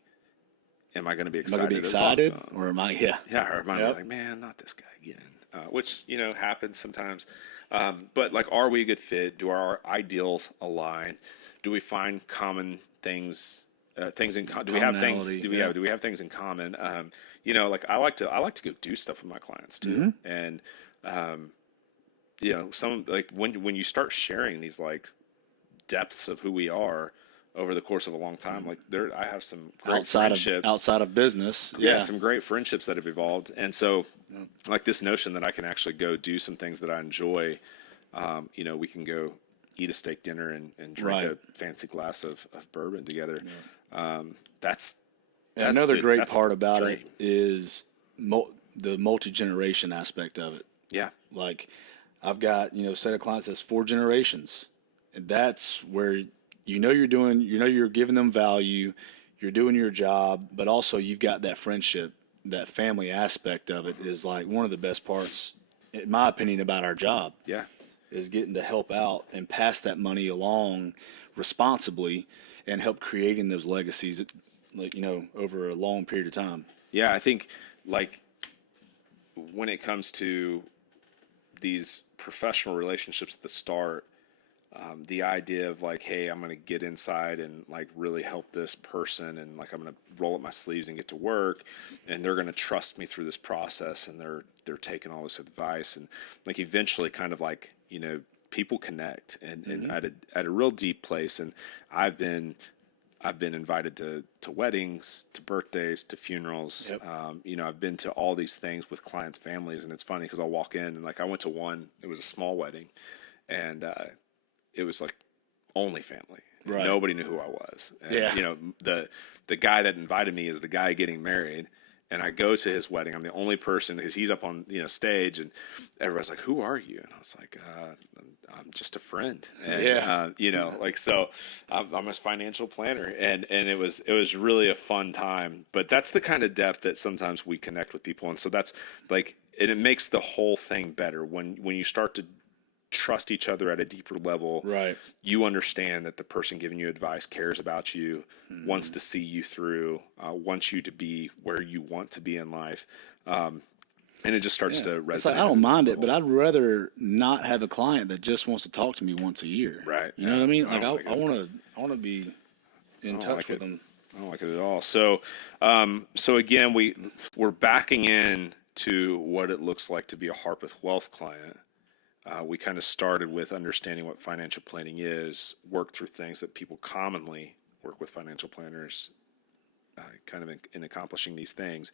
am I going to be excited? Am I going to be excited, or am I? Yeah. Or am I like, man, not this guy again? Which happens sometimes. But, like, are we a good fit? Do our ideals align? Do we find common things? Do we have things? Do we have things in common? Like, I like to go do stuff with my clients too, and some, like, when you start sharing these, like, depths of who we are over the course of a long time, like, I have some great friendships outside of business. Yeah, some great friendships that have evolved, and so like this notion that I can actually go do some things that I enjoy. We can go eat a steak dinner and drink a fancy glass of bourbon together. That's another great part about it is the multi-generation aspect of it. Yeah, like, I've got a set of clients that's 4 generations, and that's where you're giving them value, you're doing your job, but also you've got that friendship, that family aspect of it is, like, one of the best parts, in my opinion, about our job. Yeah, is getting to help out and pass that money along responsibly and help creating those legacies, like, over a long period of time. Yeah, I think, like, when it comes to these professional relationships at the start, the idea of like, hey, I'm going to get inside and like really help this person, and like I'm going to roll up my sleeves and get to work, and they're going to trust me through this process, and they're taking all this advice, and like eventually kind of like, people connect and at a real deep place. And I've been invited to weddings, to birthdays, to funerals. Yep. I've been to all these things with clients' families, and it's funny because I'll walk in and like I went to one. It was a small wedding, and it was like only family. Right. Nobody knew who I was. And, the guy that invited me is the guy getting married. And I go to his wedding. I'm the only person because he's up on stage, and everybody's like, "Who are you?" And I was like, "I'm just a friend." And, so I'm a financial planner, and it was really a fun time. But that's the kind of depth that sometimes we connect with people, and so that's like, and it makes the whole thing better when you start to trust each other at a deeper level. Right. You understand that the person giving you advice cares about you, wants to see you through, wants you to be where you want to be in life. And it just starts to resonate. It's like, I don't mind it, but I'd rather not have a client that just wants to talk to me once a year. Right. You know what I mean? Like, I want to be in touch with them. I don't like it at all. So, again, we're backing in to what it looks like to be a Harpeth Wealth client. We kind of started with understanding what financial planning is, worked through things that people commonly work with financial planners, kind of in accomplishing these things.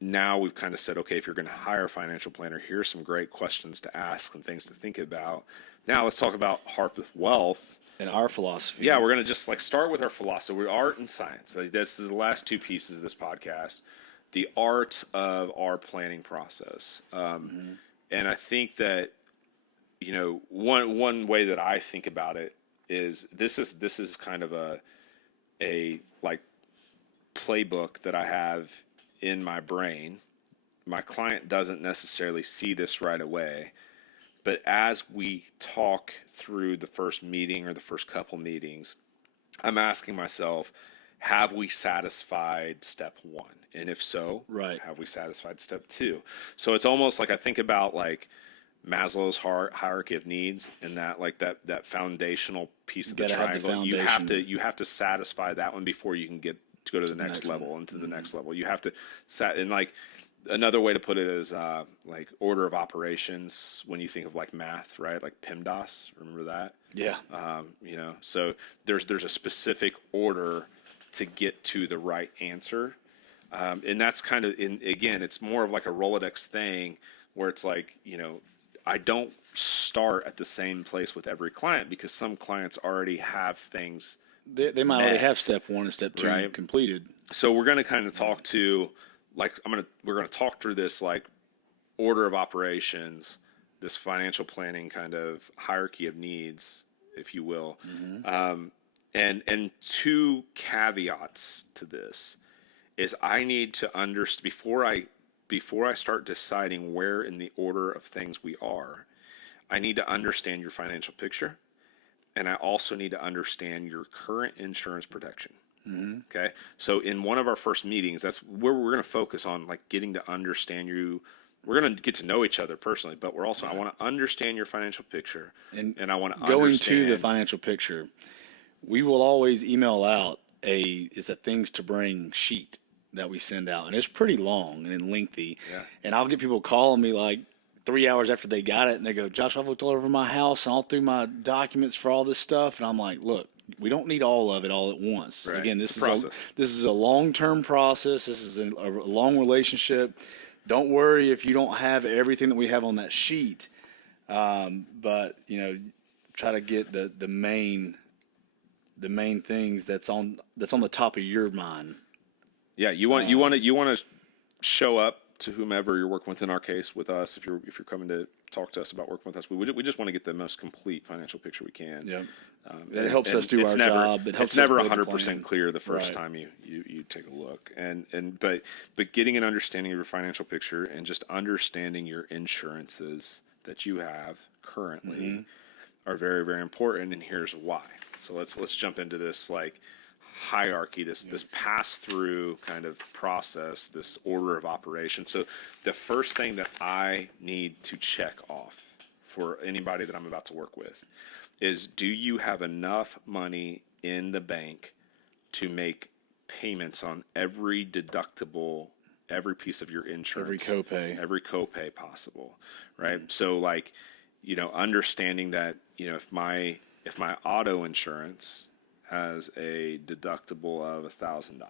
Now we've kind of said, okay, if you're going to hire a financial planner, here's some great questions to ask and things to think about. Now let's talk about Harpeth Wealth. And our philosophy. Yeah, we're going to just like start with our philosophy. We're art and science. Like, this is the last two pieces of this podcast. The art of our planning process. And I think that, one way that I think about it is this is kind of a like playbook that I have in my brain. My client doesn't necessarily see this right away, but as we talk through the first meeting or the first couple meetings, I'm asking myself, have we satisfied step one? And if so, right, have we satisfied step two? So it's almost like I think about like Maslow's hierarchy of needs, and that like that foundational piece of the triangle. You have to satisfy that one before you can get to go to the next level and to the next level. You have to and like another way to put it is like order of operations when you think of like math, right? Like PEMDAS, remember that? Yeah. So there's a specific order to get to the right answer. And that's kind of again, it's more of like a Rolodex thing where it's like, I don't start at the same place with every client because some clients already have things. They might already have step one and step two completed. So we're going to kind of talk to, like, we're going to talk through this like order of operations, this financial planning kind of hierarchy of needs, if you will. And two caveats to this is I need to understand before I start deciding where in the order of things we are, I need to understand your financial picture, and I also need to understand your current insurance protection. Okay, so in one of our first meetings, that's where we're going to focus on, like getting to understand you. We're going to get to know each other personally, but we're also I want to understand your financial picture, and I want to going to the financial picture. We will always email out a things to bring sheet that we send out, and it's pretty long and lengthy. Yeah. And I'll get people calling me like 3 hours after they got it, and they go, "Josh, I've looked all over my house and all through my documents for all this stuff," and I'm like, "Look, we don't need all of it all at once. Right. Again, this is a long-term process. This is a long relationship. Don't worry if you don't have everything that we have on that sheet, but try to get the main things that's on the top of your mind." Yeah, you want to show up to whomever you're working with. In our case, with us, if you're coming to talk to us about working with us, we just want to get the most complete financial picture we can. Yeah, that helps us do our job. It's never 100% clear the first time you take a look, but getting an understanding of your financial picture and just understanding your insurances that you have currently are very, very important. And here's why. So let's jump into this like hierarchy, this pass through kind of process, this order of operation. So the first thing that I need to check off for anybody that I'm about to work with is, do you have enough money in the bank to make payments on every deductible, every piece of your insurance, every copay possible, right? So like, understanding that, if my auto insurance has a deductible of $1,000,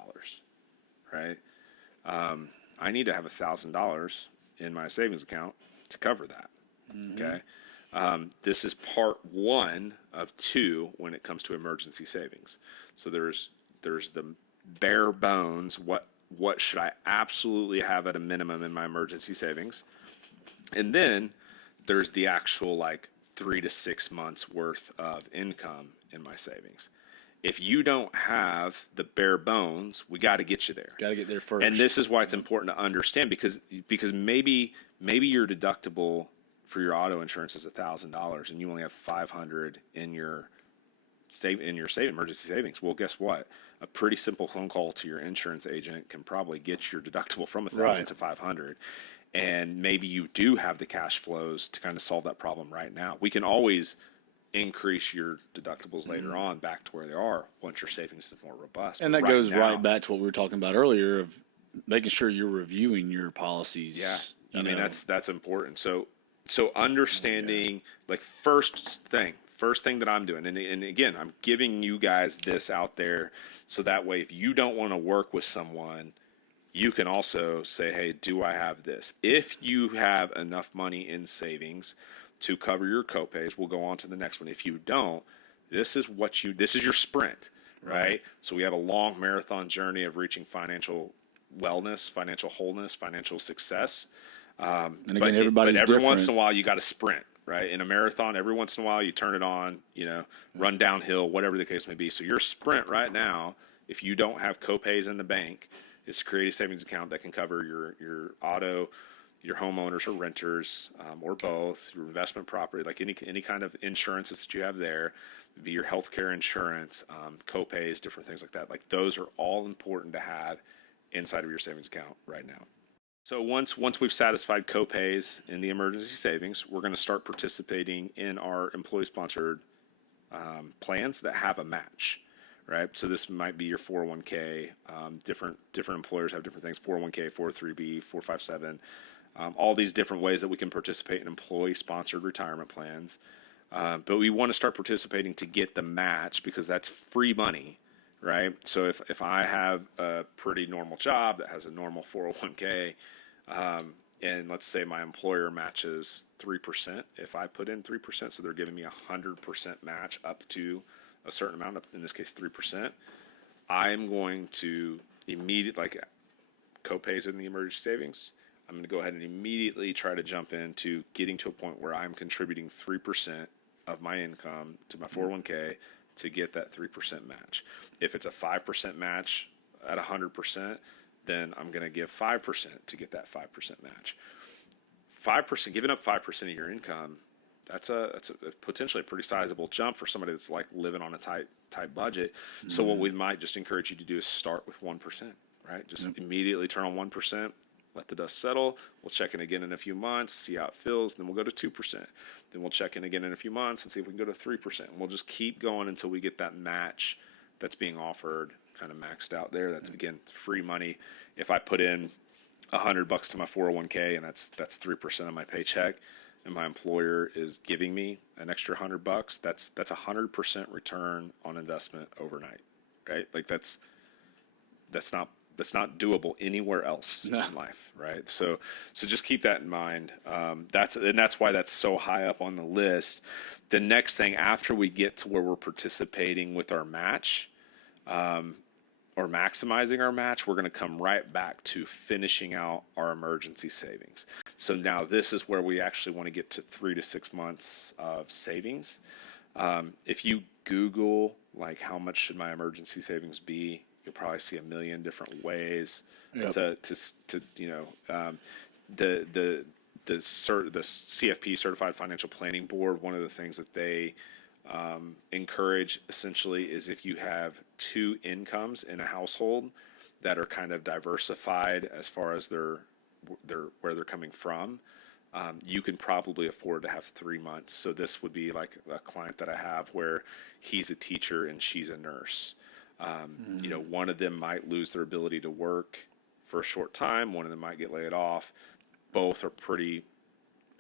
right? I need to have $1,000 in my savings account to cover that. Okay. This is part one of two when it comes to emergency savings. So there's the bare bones. What should I absolutely have at a minimum in my emergency savings? And then there's the actual like 3 to 6 months worth of income in my savings. If you don't have the bare bones, we got to get you there. Got to get there first. And this is why it's important to understand, because maybe your deductible for your auto insurance is $1,000 and you only have $500 in your emergency savings. Well, guess what? A pretty simple phone call to your insurance agent can probably get your deductible from $1,000 to $500. And maybe you do have the cash flows to kind of solve that problem right now. We can always increase your deductibles later on back to where they are once your savings is more robust. And that goes right back to what we were talking about earlier of making sure you're reviewing your policies. Yeah. I mean, that's important. So understanding, like, first thing that I'm doing, and again, I'm giving you guys this out there so that way if you don't want to work with someone, you can also say, hey, do I have this? If you have enough money in savings to cover your copays, we'll go on to the next one. If you don't, this is your sprint, right? So we have a long marathon journey of reaching financial wellness, financial wholeness, financial success. And again, everybody's every different. once in a while you got to sprint, right? In a marathon, every once in a while you turn it on, run downhill, whatever the case may be. So your sprint right now, if you don't have copays in the bank, is to create a savings account that can cover your auto, your homeowners or renters, or both, your investment property, like any kind of insurances that you have there, be your healthcare insurance, copays, different things like that. Like those are all important to have inside of your savings account right now. So once we've satisfied copays in the emergency savings, we're going to start participating in our employee-sponsored plans that have a match, right? So this might be your 401k. Different employers have different things: 401k, 403b, 457. All these different ways that we can participate in employee-sponsored retirement plans. But we want to start participating to get the match because that's free money, right? So if I have a pretty normal job that has a normal 401k, and let's say my employer matches 3%, if I put in 3%, so they're giving me 100% match up to a certain amount, in this case 3%, I'm going to immediately, like copays in the emergency savings, I'm going to go ahead and immediately try to jump into getting to a point where I'm contributing 3% of my income to my 401k to get that 3% match. If it's a 5% match at 100%, then I'm going to give 5% to get that 5% match. 5%, giving up 5% of your income, that's a potentially a pretty sizable jump for somebody that's like living on a tight budget. Mm-hmm. So what we might just encourage you to do is start with 1%, right? Just immediately turn on 1%. Let the dust settle. We'll check in again in a few months, see how it feels. Then we'll go to 2%. Then we'll check in again in a few months and see if we can go to 3%. And we'll just keep going until we get that match that's being offered kind of maxed out there. That's, again, free money. If I put in $100 to my 401k and that's 3% of my paycheck, and my employer is giving me an extra $100, that's 100% return on investment overnight, right? Like that's not doable anywhere else in life, right? So just keep that in mind. That's why that's so high up on the list. The next thing after we get to where we're participating with our match, or maximizing our match, we're going to come right back to finishing out our emergency savings. So now this is where we actually want to get to 3 to 6 months of savings. If you Google like how much should my emergency savings be, you'll probably see a million different ways to the CFP, Certified Financial Planning Board. One of the things that they encourage essentially is if you have two incomes in a household that are kind of diversified as far as their where they're coming from, you can probably afford to have 3 months. So this would be like a client that I have where he's a teacher and she's a nurse. You know, one of them might lose their ability to work for a short time. One of them might get laid off. Both are pretty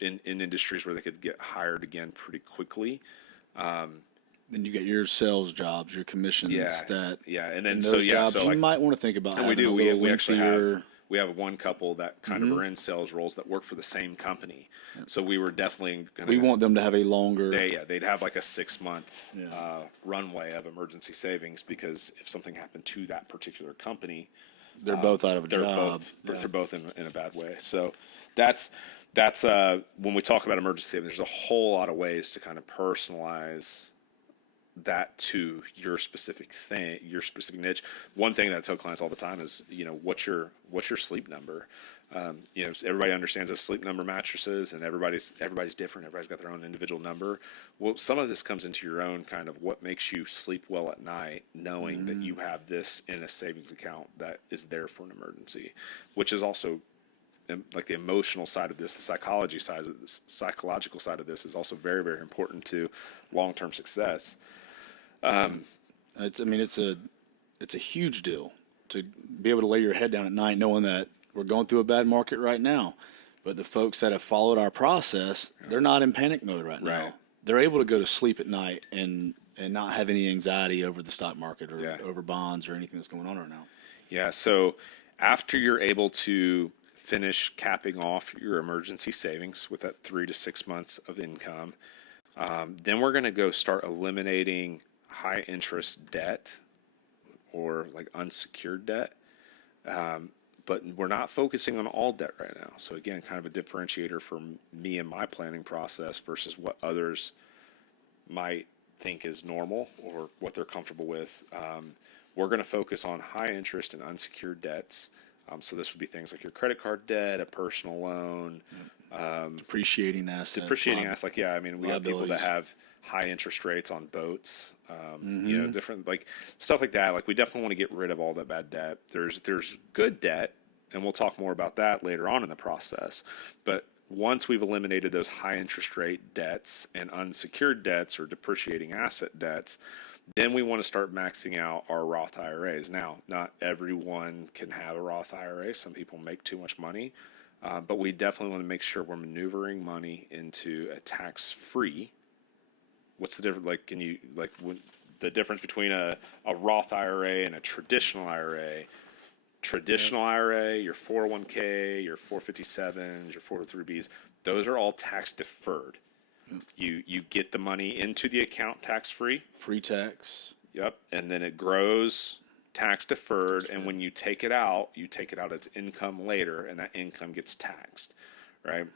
in industries where they could get hired again pretty quickly. Then you get your sales jobs, your commissions. And then those jobs so you like, might want to think about. and having a little we actually lengthier- have we have one couple that kind of are in sales roles that work for the same company. So we were definitely we want them to have a longer. they'd have like a 6 month runway of emergency savings, because if something happened to that particular company, they're both out of a job. They're both in a bad way. So that's when we talk about emergency savings, there's a whole lot of ways to kind of personalize that to your specific thing, your specific niche. One thing that I tell clients all the time is, you know, what's your sleep number? You know, everybody understands those sleep number mattresses, and everybody's different. Everybody's got their own individual number. Well, some of this comes into your own kind of what makes you sleep well at night, knowing that you have this in a savings account that is there for an emergency, which is also like the emotional side of this, the psychological side of this is also very, very important to long-term success. It's a huge deal to be able to lay your head down at night knowing that we're going through a bad market right now. But the folks that have followed our process, they're not in panic mode right now. Right. They're able to go to sleep at night and not have any anxiety over the stock market or over bonds or anything that's going on right now. Yeah. So after you're able to finish capping off your emergency savings with that 3 to 6 months of income, then we're going to go start eliminating high interest debt or like unsecured debt. But we're not focusing on all debt right now. So again, kind of a differentiator for me and my planning process versus what others might think is normal or what they're comfortable with. We're going to focus on high interest and unsecured debts. So this would be things like your credit card debt, a personal loan, Depreciating assets. Like, yeah, I mean, we have people that have high interest rates on boats, you know, different like stuff like that. Like, we definitely want to get rid of all that bad debt. There's good debt, and we'll talk more about that later on in the process. But once we've eliminated those high interest rate debts and unsecured debts or depreciating asset debts, then we want to start maxing out our Roth IRAs. Now, not everyone can have a Roth IRA. Some people make too much money, but we definitely want to make sure we're maneuvering money into a tax-free. What's the difference? Like, the difference between a Roth IRA and a traditional IRA? Traditional IRA, your 401k, your 457s, your 403bs, those are all tax deferred. You get the money into the account tax-free. Pre-tax. Yep. And then it grows tax deferred. And when you take it out as income later, and that income gets taxed, right?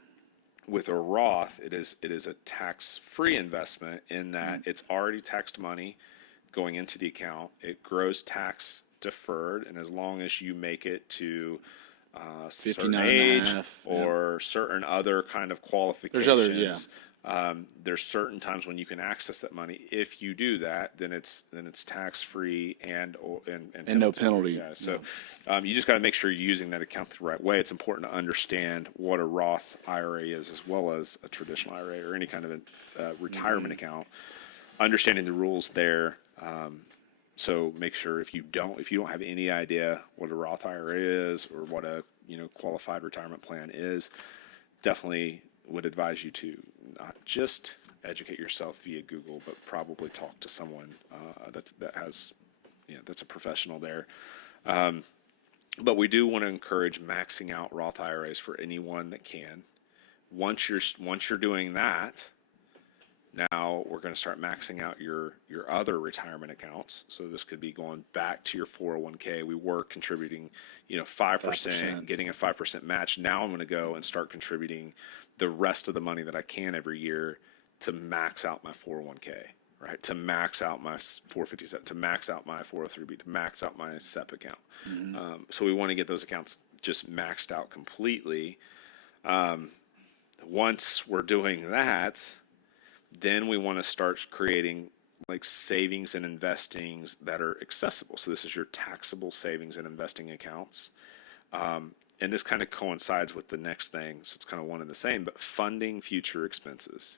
With a Roth, it is a tax-free investment in that it's already taxed money going into the account. It grows tax deferred. And as long as you make it to certain age or certain other kind of qualifications, there's certain times when you can access that money. If you do that, then it's tax free and no penalty. Yeah. So you just got to make sure you're using that account the right way. It's important to understand what a Roth IRA is, as well as a traditional IRA or any kind of retirement account. Understanding the rules there. So make sure if you don't have any idea what a Roth IRA is or what a qualified retirement plan is, definitely would advise you to not just educate yourself via Google, but probably talk to someone that's a professional there. But we do want to encourage maxing out Roth IRAs for anyone that can. Once you're doing that, now we're going to start maxing out your other retirement accounts. So this could be going back to your 401k. We were contributing, 5%, getting a 5% match. Now I'm going to go and start contributing the rest of the money that I can every year to max out my 401k, right? To max out my 457, to max out my 403b, to max out my SEP account. So we want to get those accounts just maxed out completely. Once we're doing that, then we want to start creating like savings and investings that are accessible. So this is your taxable savings and investing accounts. And this kind of coincides with the next thing. So it's kind of one and the same, but funding future expenses,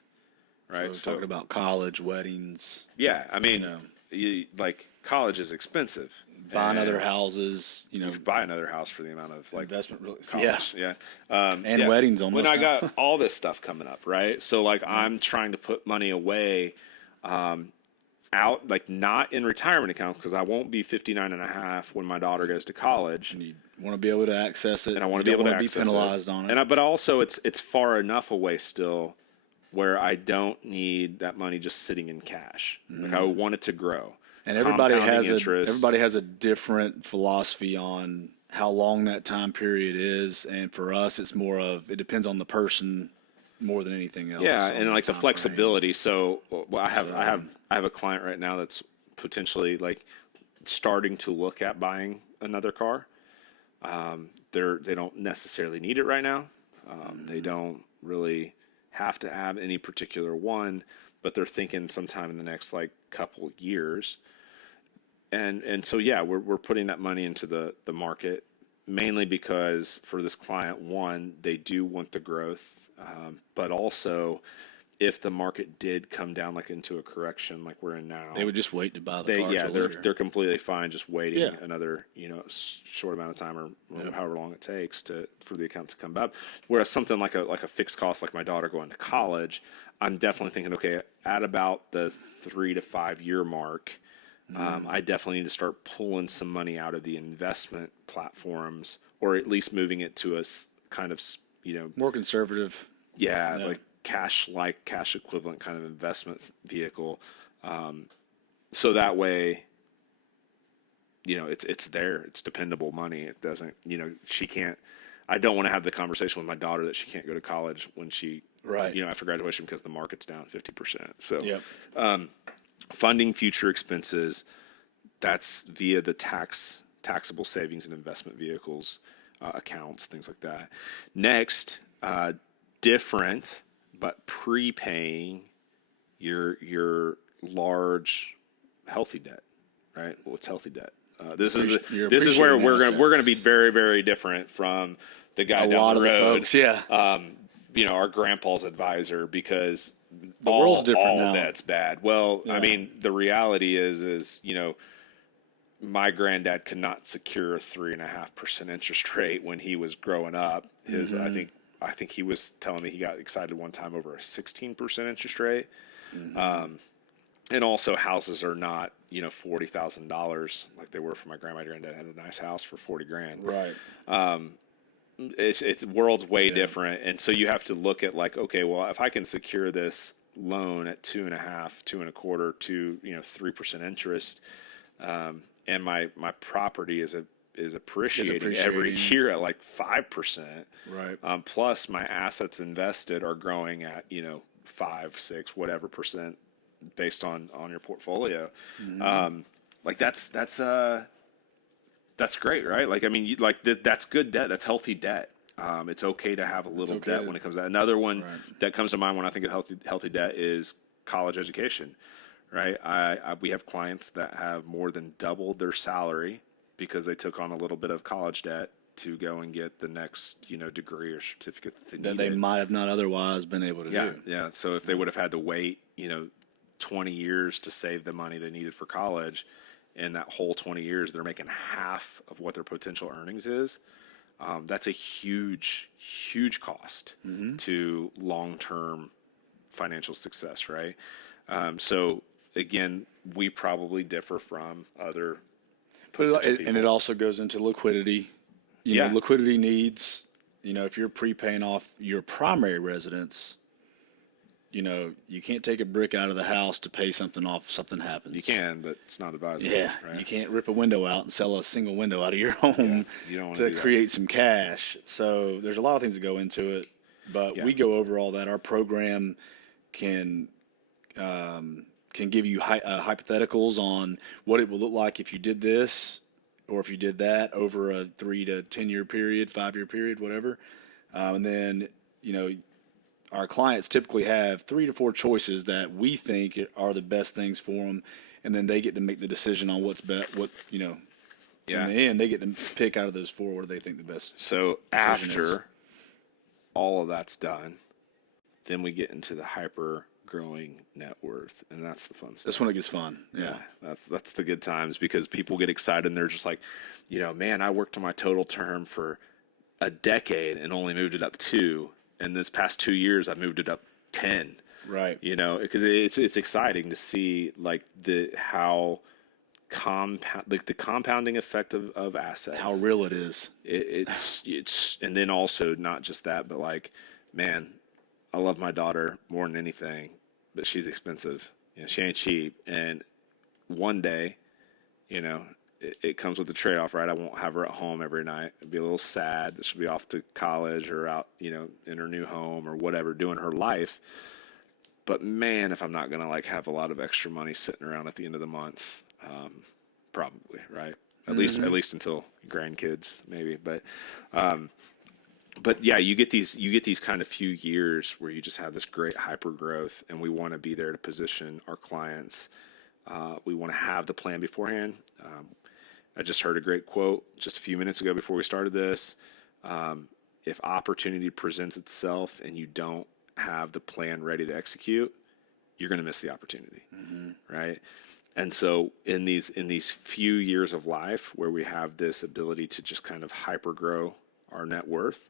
right? So talking about college, weddings, yeah, I mean, like college is expensive. buying other houses, You could buy another house for the amount of like investment. college. Yeah. And weddings almost. When I now. got all this stuff coming up, right? So like I'm trying to put money away, out, like not in retirement accounts, because I won't be 59 and a half when my daughter goes to college. And you want to be able to access it, And I want to be able to be access penalized it. on it. And but also it's far enough away still where I don't need that money just sitting in cash. Like I want it to grow. And everybody Compounding has a different philosophy on how long that time period is. And for us, it's more of, it depends on the person more than anything else. Yeah, on and like the time flexibility. So I have a client right now that's potentially like starting to look at buying another car. They don't necessarily need it right now. They don't really have to have any particular one, but they're thinking sometime in the next like couple years. And so yeah, we're putting that money into the market mainly because for this client, one, they do want the growth, but also if the market did come down like into a correction like we're in now, They would just wait to buy the car. till later. they're completely fine just waiting Yeah. another short amount of time or however long it takes for the account to come back. Whereas something like a fixed cost like my daughter going to college, I'm definitely thinking, okay, at about the 3 to 5 year mark, I definitely need to start pulling some money out of the investment platforms, or at least moving it to a kind of more conservative. like cash equivalent kind of investment vehicle. So that way, it's there, it's dependable money. It doesn't, I don't want to have the conversation with my daughter that she can't go to college when she, after graduation because the market's down 50%. So, funding future expenses, that's via the taxable savings and investment vehicles, accounts, things like that. Next, different, but prepaying your large healthy debt, right? What's healthy debt? This is where we're gonna be very, very different from the guy down the road. Folks, Our grandpa's advisor, because the world's different now. All debt's bad. Well, I mean, the reality is my granddad could not secure a 3.5% interest rate when he was growing up. His, I think he was telling me he got excited one time over a 16% interest rate. And also houses are not, $40,000 like they were for my grandma. My granddad had a nice house for $40,000. Right. It's world's way different. And so you have to look at like, okay, well, if I can secure this loan at 2.5, 2.25 to 3% interest, and my property is appreciating every year at like 5%. Right. Plus my assets invested are growing at 5, 6, whatever percent based on your portfolio. Like that's great, right? Like, I mean, that's good debt. That's healthy debt. It's okay to have a little debt when it comes to that. Another one that comes to mind when I think of healthy debt is college education, right? We have clients that have more than doubled their salary because they took on a little bit of college debt to go and get the next, degree or certificate that they might have not otherwise been able to do. Yeah. So if they would have had to wait, 20 years to save the money they needed for college, and that whole 20 years they're making half of what their potential earnings is, that's a huge cost to long-term financial success, right? So again, we probably differ from other potential people. And it also goes into liquidity. Liquidity needs, if you're prepaying off your primary residence, you can't take a brick out of the house to pay something off if something happens. You can, but it's not advisable. Yeah, right? You can't rip a window out and sell a single window out of your home to create some cash. So there's a lot of things that go into it, but we go over all that. Our program can give you hypotheticals on what it will look like if you did this or if you did that over a 3 to 10 year period, 5 year period, whatever. And then, our clients typically have 3 to 4 choices that we think are the best things for them, and then they get to make the decision on what's best. What Yeah. in the end, they get to pick out of those 4 what they think the best. So decision after is. all of that's done, then we get into the hyper growing net worth, and that's the fun stuff. That's when it gets fun. Yeah. That's the good times, because people get excited and they're just like, man, I worked on my total term for a decade and only moved it up 2, and this past 2 years I've moved it up 10. Right. Because it's exciting to see like the compounding effect of assets. How real it is. It's and then also not just that, but like, man, I love my daughter more than anything, but she's expensive. She ain't cheap, and one day, it comes with a trade-off, right? I won't have her at home every night. It'd be a little sad that she'll be off to college or out, in her new home or whatever, doing her life. But man, if I'm not gonna like have a lot of extra money sitting around at the end of the month, probably, right? At least until grandkids, maybe. But yeah, you get these kind of few years where you just have this great hyper growth, and we want to be there to position our clients. We want to have the plan beforehand. I just heard a great quote just a few minutes ago before we started this. If opportunity presents itself and you don't have the plan ready to execute, you're going to miss the opportunity, right? And so in these few years of life where we have this ability to just kind of hyper grow our net worth,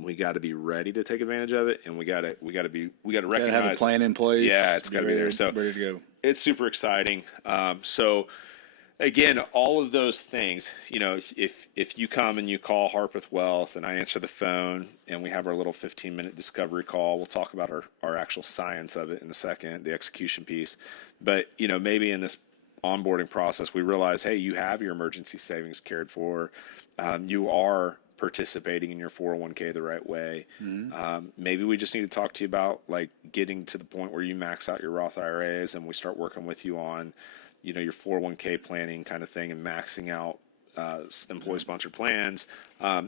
we got to be ready to take advantage of it, and we got to recognize, have a plan in place. Yeah, it's got to be there. So ready to go. It's super exciting. So again, all of those things, if you come and you call Harpeth Wealth and I answer the phone and we have our little 15-minute discovery call, we'll talk about our actual science of it in a second, the execution piece. But, maybe in this onboarding process, we realize, hey, you have your emergency savings cared for. You are participating in your 401k the right way. Maybe we just need to talk to you about like getting to the point where you max out your Roth IRAs and we start working with you on your 401k planning kind of thing and maxing out employee sponsored plans.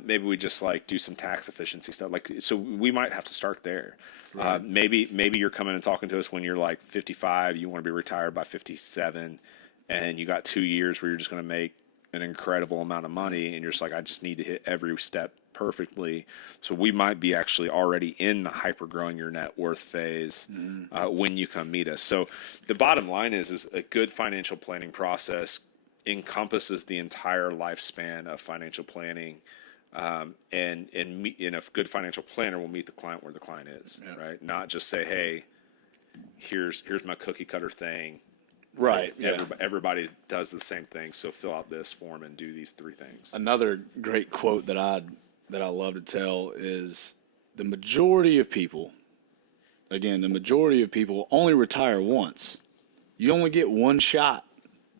Maybe we just like do some tax efficiency stuff. So we might have to start there. Right. Maybe you're coming and talking to us when you're like 55, you want to be retired by 57, and you got 2 years where you're just going to make an incredible amount of money, and you're just like, I just need to hit every step perfectly. So we might be actually already in the hyper growing your net worth phase when you come meet us. So the bottom line is a good financial planning process encompasses the entire lifespan of financial planning. And a good financial planner will meet the client where the client is, right? Not just say, hey, here's my cookie cutter thing. Right. Everybody does the same thing. So fill out this form and do these 3 things. Another great quote that I love to tell is the majority of people only retire once. You only get one shot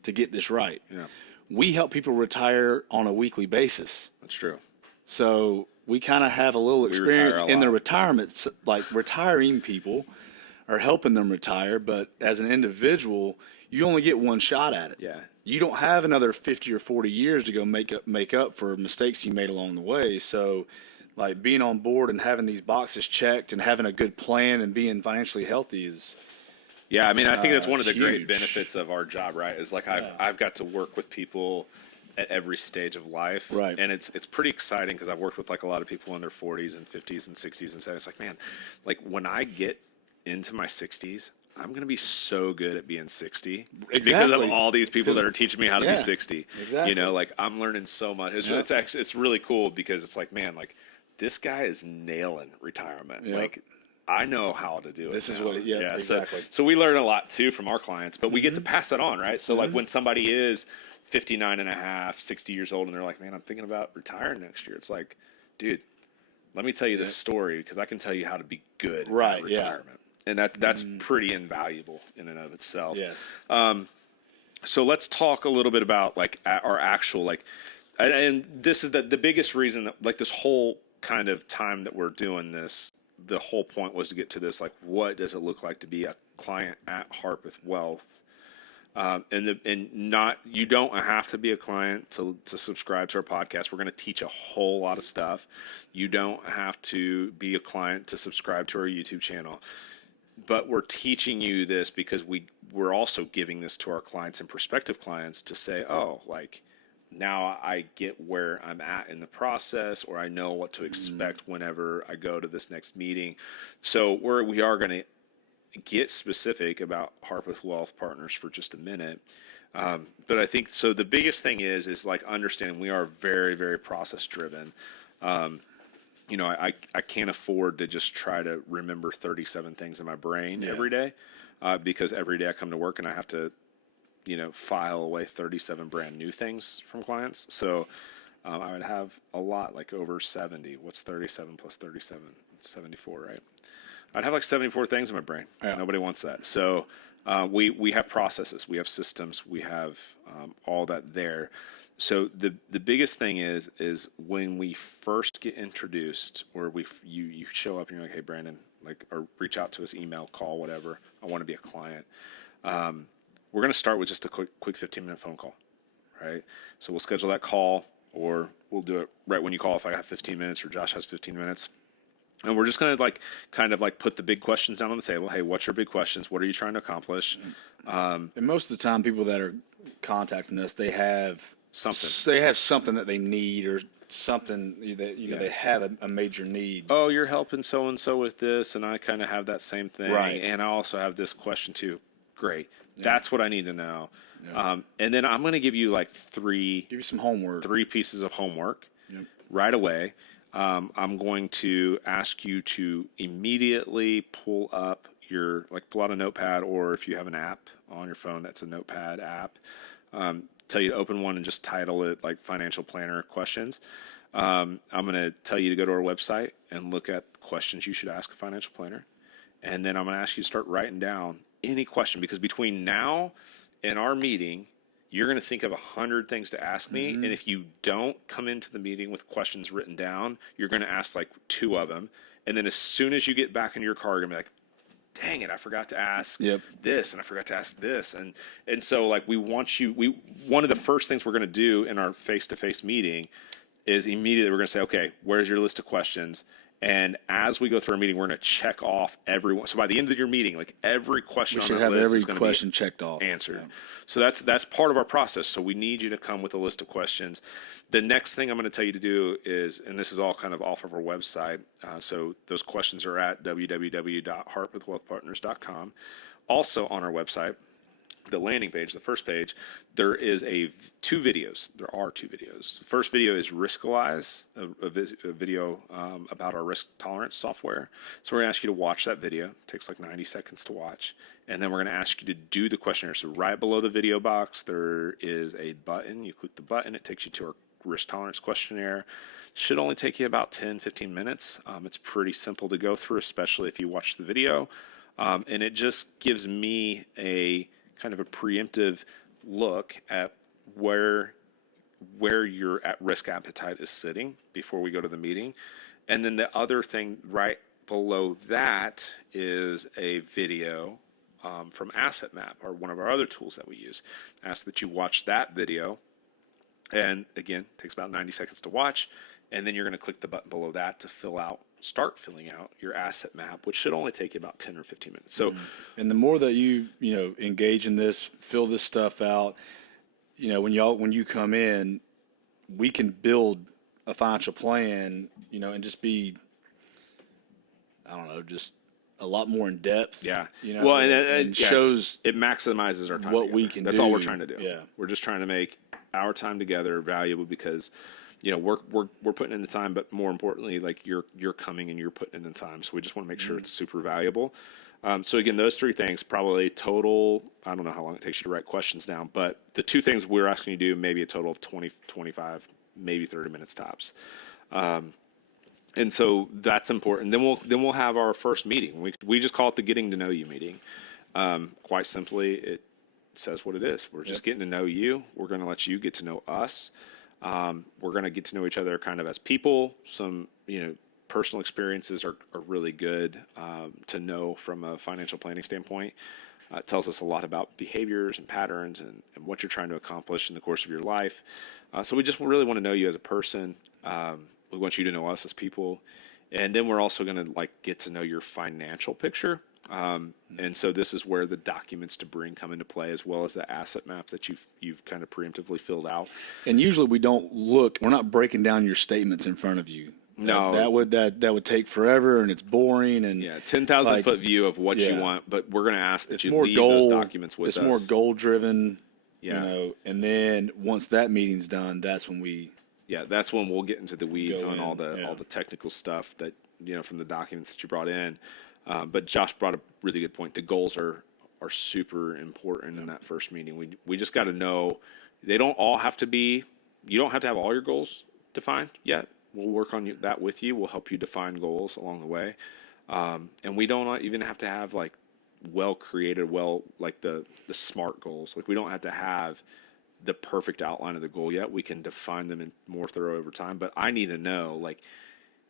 to get this right. Yeah. We help people retire on a weekly basis. That's true. So we kind of have a little experience in the retirement, like retiring people or helping them retire. But as an individual, you only get one shot at it. Yeah. You don't have another 50 or 40 years to go make up for mistakes you made along the way. So like being on board and having these boxes checked and having a good plan and being financially healthy is. Yeah, I mean, I think that's one of the huge. great benefits of our job, right? Is like I've got to work with people at every stage of life, right? And it's pretty exciting because I've worked with like a lot of people in their 40s and 50s and 60s and 70s. It's like, man, like when I get into my 60s, I'm going to be so good at being 60 because of all these people that are teaching me how to be 60. Exactly. Like I'm learning so much. It's really cool because it's like, man, like this guy is nailing retirement. Yep. Like I know how to do it. This is what exactly. So we learn a lot too from our clients, but we get to pass that on, right? So like when somebody is 59 and a half, 60 years old and they're like, man, I'm thinking about retiring next year. It's like, dude, let me tell you this story because I can tell you how to be good at retirement. And that's pretty invaluable in and of itself. Yeah. So let's talk a little bit about like our actual like, and this is the biggest reason that like this whole kind of time that we're doing this, the whole point was to get to this, like, what does it look like to be a client at Harpeth Wealth? You don't have to be a client to subscribe to our podcast. We're going to teach a whole lot of stuff. You don't have to be a client to subscribe to our YouTube channel. But we're teaching you this because we're also giving this to our clients and prospective clients to say, oh, like, now I get where I'm at in the process, or I know what to expect whenever I go to this next meeting. So we are going to get specific about Harpeth Wealth Partners for just a minute. But I think, so the biggest thing is like understanding we are very, very process driven. I can't afford to just try to remember 37 things in my brain every day, because every day I come to work and I have to, file away 37 brand new things from clients. So I would have a lot, like over 70. What's 37 plus 37? It's 74, right? I'd have like 74 things in my brain. Yeah. Nobody wants that. So we have processes, we have systems, we have all that there. So the biggest thing is when we first get introduced, or you show up and you're like, hey, Brandon, like, or reach out to us, email, call, whatever. I want to be a client. We're going to start with just a quick 15-minute phone call, right? So we'll schedule that call, or we'll do it right when you call if I have 15 minutes or Josh has 15 minutes. And we're just going to kind of put the big questions down on the table. Hey, what's your big questions? What are you trying to accomplish? And most of the time, people that are contacting us, they have something. They have something that they need, or something that they have a major need. Oh, you're helping so and so with this, and I kind of have that same thing. Right. And I also have this question too. Great. Yeah. That's what I need to know. Yeah. And then I'm going to give you give you some homework. 3 pieces of homework right away. I'm going to ask you to immediately pull out a notepad, or if you have an app on your phone, that's a notepad app. Tell you to open one and just title it like Financial Planner Questions. I'm going to tell you to go to our website and look at questions you should ask a financial planner. And then I'm going to ask you to start writing down any question, because between now and our meeting, you're going to think of 100 things to ask me. And if you don't come into the meeting with questions written down, you're going to ask 2 of them. And then as soon as you get back in your car, you're going to be like, dang it, I forgot to ask this, and I forgot to ask this. And so one of the first things we're going to do in our face-to-face meeting is immediately we're going to say, okay, where's your list of questions? And as we go through our meeting, we're going to check off everyone. So by the end of your meeting, every question on that list is going to be checked off, answered. Yeah. So that's part of our process. So we need you to come with a list of questions. The next thing I'm going to tell you to do is, and this is all kind of off of our website. So those questions are at www.harpethwealthpartners.com. Also on our website, the landing page, the first page, there is 2 videos. There are 2 videos. The first video is Riskalyze, a video about our risk tolerance software. So we're going to ask you to watch that video. It takes 90 seconds to watch. And then we're going to ask you to do the questionnaire. So right below the video box, there is a button. You click the button. It takes you to our risk tolerance questionnaire. Should only take you about 10-15 minutes. It's pretty simple to go through, especially if you watch the video. And it just gives me a kind of a preemptive look at where your at-risk appetite is sitting before we go to the meeting. And then the other thing right below that is a video from Asset Map, or one of our other tools that we use. Ask that you watch that video. And again, it takes about 90 seconds to watch. And then you're going to click the button below that to start filling out your asset map, which should only take you about 10 or 15 minutes. So, and the more that you engage in this, fill this stuff out, when you come in, we can build a financial plan, and just be, I don't know, just a lot more in depth. Yeah. Well, and shows it maximizes our time what together. we can That's do. all we're trying to do. Yeah. We're just trying to make our time together valuable, because we're putting in the time, but more importantly, you're coming and you're putting in the time. So we just want to make sure it's super valuable. So again, those 3 things, probably total, I don't know how long it takes you to write questions down, but the 2 things we're asking you to do, maybe a total of 20, 25, maybe 30 minutes tops. And so that's important. Then we'll have our first meeting. We just call it the getting to know you meeting. Quite simply, it says what it is. We're just getting to know you. We're going to let you get to know us. We're going to get to know each other kind of as people. Some, personal experiences are really good to know from a financial planning standpoint. It tells us a lot about behaviors and patterns and what you're trying to accomplish in the course of your life. So we just really want to know you as a person. We want you to know us as people. And then we're also going to like get to know your financial picture. And so this is where the documents to bring come into play, as well as the asset map that you've kind of preemptively filled out. And usually we're not breaking down your statements in front of you. No, that would take forever, and it's boring. And 10,000 foot view of what you want, but we're going to ask that you leave those documents with us. It's more goal driven, and then once that meeting's done, that's when we'll get into the weeds on all the technical stuff that, from the documents that you brought in. But Josh brought a really good point. The goals are super important in that first meeting. We just got to know they don't all have to be, you don't have to have all your goals defined yet. We'll work on that with you. We'll help you define goals along the way. And we don't even have to have like well created, like the SMART goals. Like we don't have to have the perfect outline of the goal yet. We can define them in more thorough over time. But I need to know like,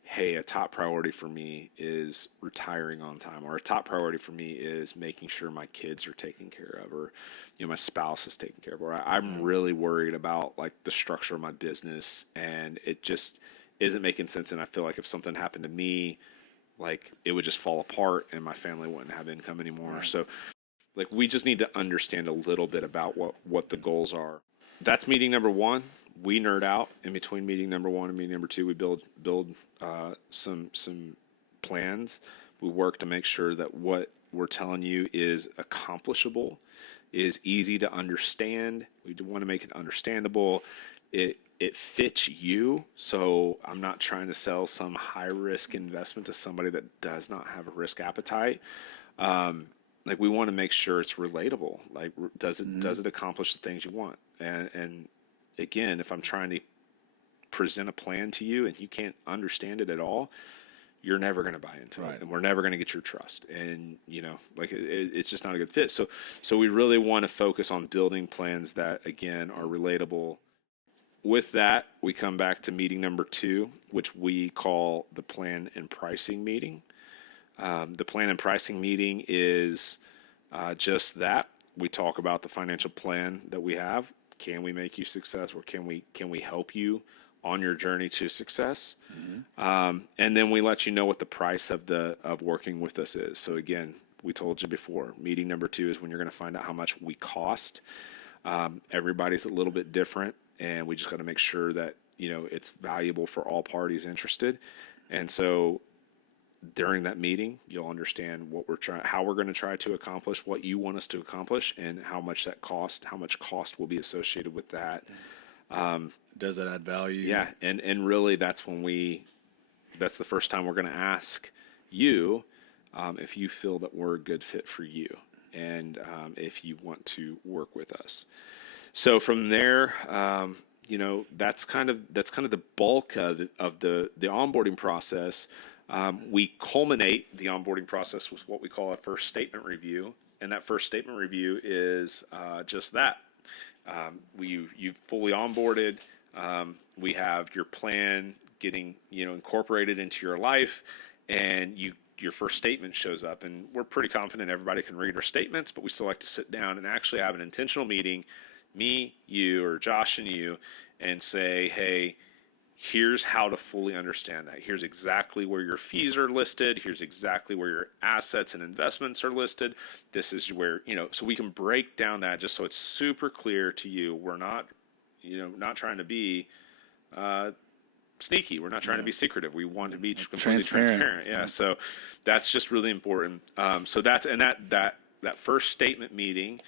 hey, a top priority for me is retiring on time, or a top priority for me is making sure my kids are taken care of, or my spouse is taken care of, or I'm really worried about like the structure of my business and it just isn't making sense. And I feel like if something happened to me, like it would just fall apart and my family wouldn't have income anymore. Right. So like we just need to understand a little bit about what the goals are. That's meeting number one. We nerd out in between meeting number one and meeting number two. We build some plans. We work to make sure that what we're telling you is accomplishable, is easy to understand. We want to make it understandable. It fits you. So I'm not trying to sell some high risk investment to somebody that does not have a risk appetite. Like we want to make sure it's relatable. Like does it accomplish the things you want? And again, if I'm trying to present a plan to you and you can't understand it at all, you're never going to buy into it, and we're never going to get your trust. And like it's just not a good fit. So we really want to focus on building plans that again are relatable. With that, we come back to meeting number two, which we call the plan and pricing meeting. The plan and pricing meeting is just that. We talk about the financial plan that we have. Can we make you success, or can we help you on your journey to success? And then we let you know what the price of working with us is. So again, we told you before, meeting number two is when you're going to find out how much we cost. Everybody's a little bit different, and we just got to make sure that it's valuable for all parties interested. And so during that meeting, you'll understand how we're going to try to accomplish what you want us to accomplish, and how much cost will be associated with that. Does that add value? Yeah. And really that's the first time we're going to ask you, if you feel that we're a good fit for you, and, if you want to work with us. So from there, that's kind of the bulk of the onboarding process. We culminate the onboarding process with what we call a first statement review, and that first statement review is just that. You've fully onboarded. We have your plan getting incorporated into your life, and your first statement shows up. And we're pretty confident everybody can read our statements, but we still like to sit down and actually have an intentional meeting, me, you, or Josh and you, and say, hey, here's how to fully understand that. Here's exactly where your fees are listed. Here's exactly where your assets and investments are listed. This is where, so we can break down that just so it's super clear to you. We're not, not trying to be sneaky. We're not trying to be secretive. We want to be completely transparent. Yeah. So that's just really important. So that first statement meeting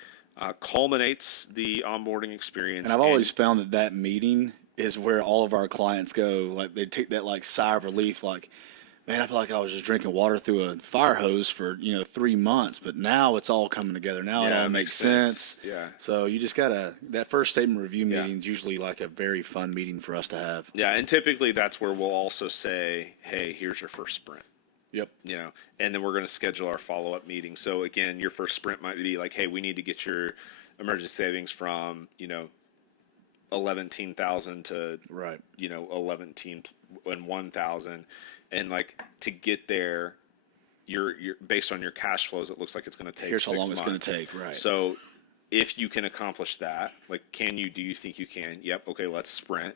culminates the onboarding experience. And I've always found that meeting is where all of our clients go. Like they take that like sigh of relief, like, man, I feel like I was just drinking water through a fire hose for 3 months, but now it's all coming together. Now it all makes sense. Yeah. So you just that first statement review meeting is usually like a very fun meeting for us to have. Yeah, and typically that's where we'll also say, hey, here's your first sprint. Yep. And then we're going to schedule our follow-up meeting. So again, your first sprint might be like, hey, we need to get your emergency savings from 11,000 to 11 and 1,000, and like to get there, you're based on your cash flows, it looks like it's going to take Here's how 6 long it's months. going to take, right? So if you can accomplish that, like, do you think you can? Yep. Okay, let's sprint.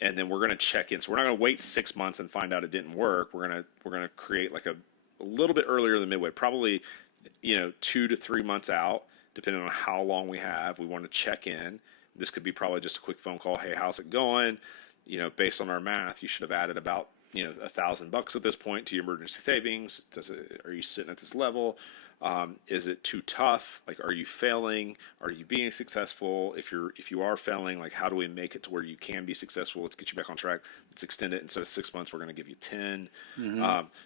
And then we're going to check in. So we're not going to wait 6 months and find out it didn't work. We're going to create like a little bit earlier than midway, probably, 2 to 3 months out, depending on how long we have. We want to check in. This could be probably just a quick phone call. Hey, how's it going? Based on our math, you should have added about, $1,000 at this point to your emergency savings. Are you sitting at this level? Is it too tough? Like, are you failing? Are you being successful? If you are failing, like, how do we make it to where you can be successful? Let's get you back on track. Let's extend it. Instead of 6 months, we're going to give you 10.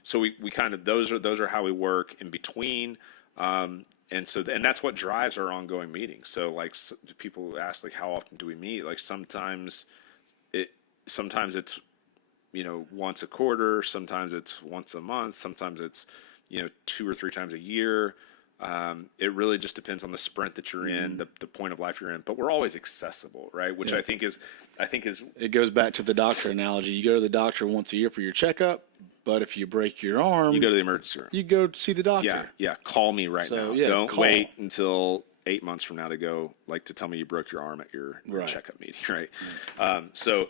So we kind of, those are how we work in between. And that's what drives our ongoing meetings. So, like, people ask, like, how often do we meet? Like, sometimes it's, once a quarter, sometimes it's once a month, sometimes it's, 2 or 3 times a year. It really just depends on the sprint that you're in, the point of life you're in, but we're always accessible, right? Which I think is, it goes back to the doctor analogy. You go to the doctor once a year for your checkup, but if you break your arm, you go to the emergency room. You go see the doctor. Yeah. Call me right now. Yeah, Don't wait until 8 months from now to go, like, to tell me you broke your arm at your checkup meeting, right? So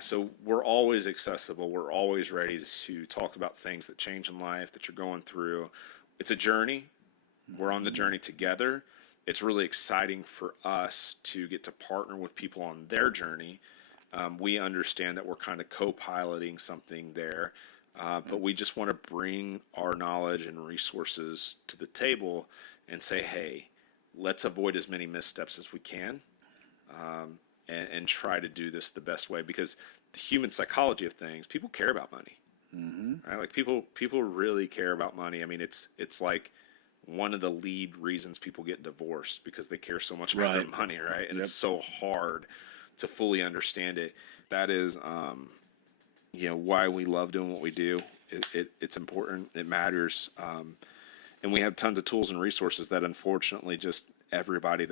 so we're always accessible. We're always ready to talk about things that change in life that you're going through. It's a journey. We're on the journey together. It's really exciting for us to get to partner with people on their journey. We understand that we're kind of co-piloting something there, but we just want to bring our knowledge and resources to the table and say, hey, let's avoid as many missteps as we can. And try to do this the best way, because the human psychology of things, people care about money, right? Like, people really care about money. I mean, it's like one of the lead reasons people get divorced, because they care so much about their money, right? And it's so hard to fully understand it. That is, why we love doing what we do. It's important. It matters. And we have tons of tools and resources that, unfortunately, just everybody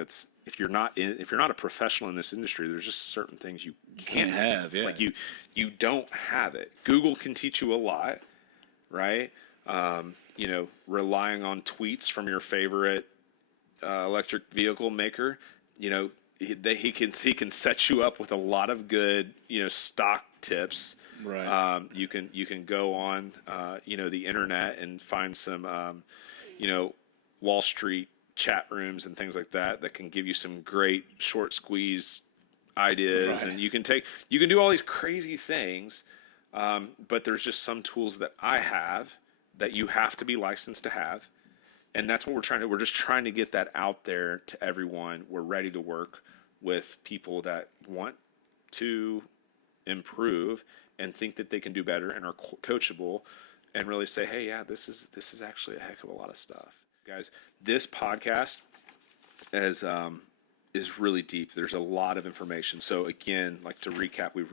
if you're not a professional in this industry, there's just certain things you can't have. Yeah. Like, you don't have it. Google can teach you a lot, right? Relying on tweets from your favorite electric vehicle maker, he can set you up with a lot of good, stock tips. Right. You can go on, the internet and find some, Wall Street chat rooms and things like that can give you some great short squeeze ideas. And you can do all these crazy things. But there's just some tools that I have that you have to be licensed to have. And that's what we're just trying to get that out there to everyone. We're ready to work with people that want to improve and think that they can do better and are coachable, and really say, hey, yeah, this is actually a heck of a lot of stuff. Guys, this podcast is really deep. There's a lot of information. So again, like, to recap, we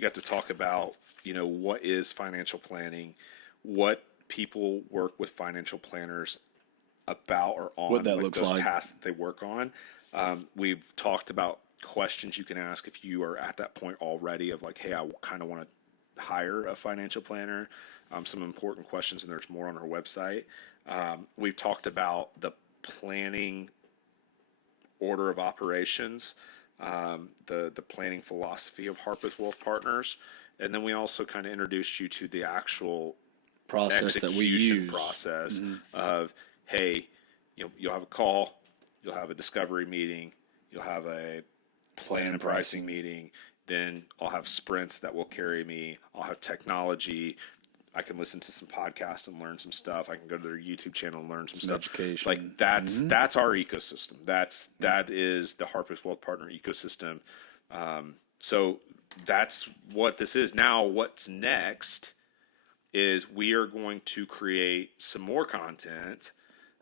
got to talk about, what is financial planning, what people work with financial planners about or on, what that looks those like, tasks that they work on. We've talked about questions you can ask if you are at that point already of, like, hey, I kind of want to hire a financial planner. Some important questions, and there's more on our website. We've talked about the planning order of operations, the planning philosophy of Harpeth Wealth Partners, and then we also kind of introduced you to the actual process that we use. Process of, hey, you'll have a call, you'll have a discovery meeting, you'll have a plan and pricing meeting. Then I'll have sprints that will carry me. I'll have technology. I can listen to some podcasts and learn some stuff. I can go to their YouTube channel and learn some stuff. Education. Like, that's our ecosystem. That is the Harpeth Wealth Partner ecosystem. So that's what this is. Now, what's next is we are going to create some more content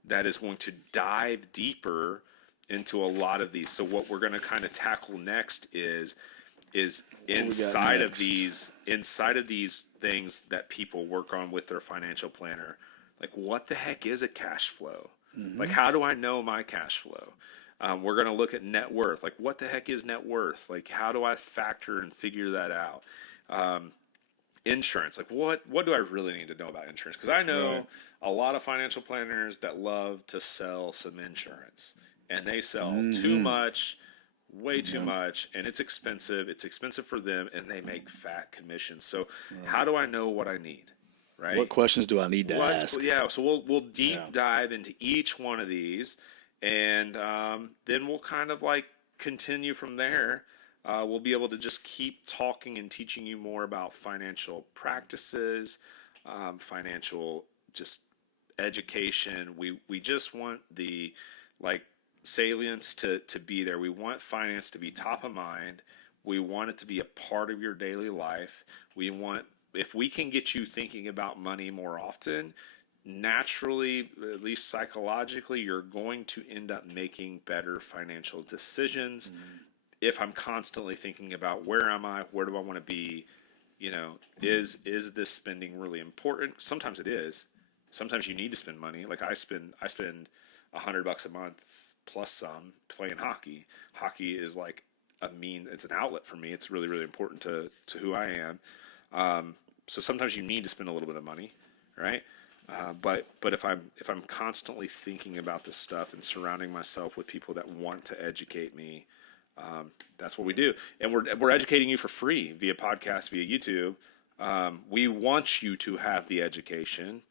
that is going to dive deeper into a lot of these. So what we're going to kind of tackle next is inside of these things that people work on with their financial planner. Like, what the heck is a cash flow? Like, how do I know my cash flow? We're going to look at net worth. Like, what the heck is net worth? Like, how do I factor and figure that out? insurance. Like what do I really need to know about insurance? Because I know Right. a lot of financial planners that love to sell some insurance, and they sell too Mm-hmm. much, way too Yeah. much, and it's expensive. It's expensive for them, and they make fat commissions. So how do I know what I need? What Right? questions do I need to ask? Yeah, so we'll deep Yeah. dive into each one of these, and then we'll kind of like continue from there. We'll be able to just keep talking and teaching you more about financial practices, financial just education. We just want the like salience to be there. We want finance to be top of mind. We want it to be a part of your daily life. We want, if we can get you thinking about money more often, naturally, at least psychologically, you're going to end up making better financial decisions. If I'm constantly thinking about where am I, where do I want to be, is this spending really important? Sometimes it is. Sometimes you need to spend money. Like I spend $100 a month plus some playing hockey. Hockey is like it's an outlet for me. It's really, really important to who I am. So sometimes you need to spend a little bit of money, right? But if I'm constantly thinking about this stuff and surrounding myself with people that want to educate me, that's what we do. And we're educating you for free via podcast, via YouTube. We want you to have the education.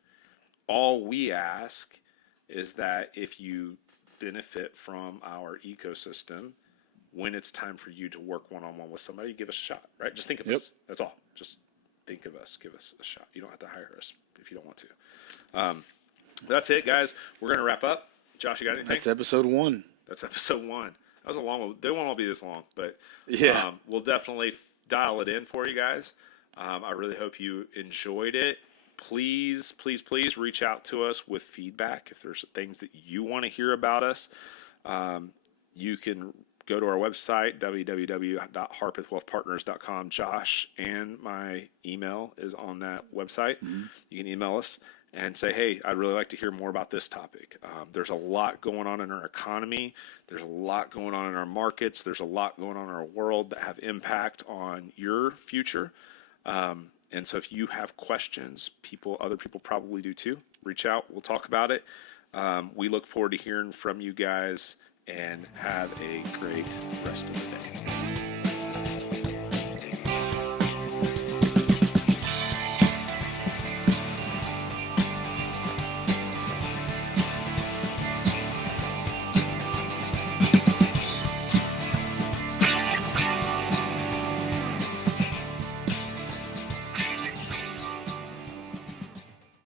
All we ask is that if you benefit from our ecosystem, when it's time for you to work one-on-one with somebody, give us a shot, right? Just think of us. That's all. Just think of us. Give us a shot. You don't have to hire us if you don't want to. That's it, guys. We're going to wrap up. Josh, you got anything? That's episode 1. That's episode 1. That was a long one. They won't all be this long, but Yeah. we'll definitely dial it in for you guys. I really hope you enjoyed it. Please, please, please reach out to us with feedback. If there's things that you want to hear about us, you can go to our website, www.harpethwealthpartners.com. Josh and my email is on that website. You can email us and say, hey, I'd really like to hear more about this topic. There's a lot going on in our economy. There's a lot going on in our markets. There's a lot going on in our world that have impact on your future. And so if you have questions, other people probably do too, reach out. We'll talk about it. We look forward to hearing from you guys, and have a great rest of the day.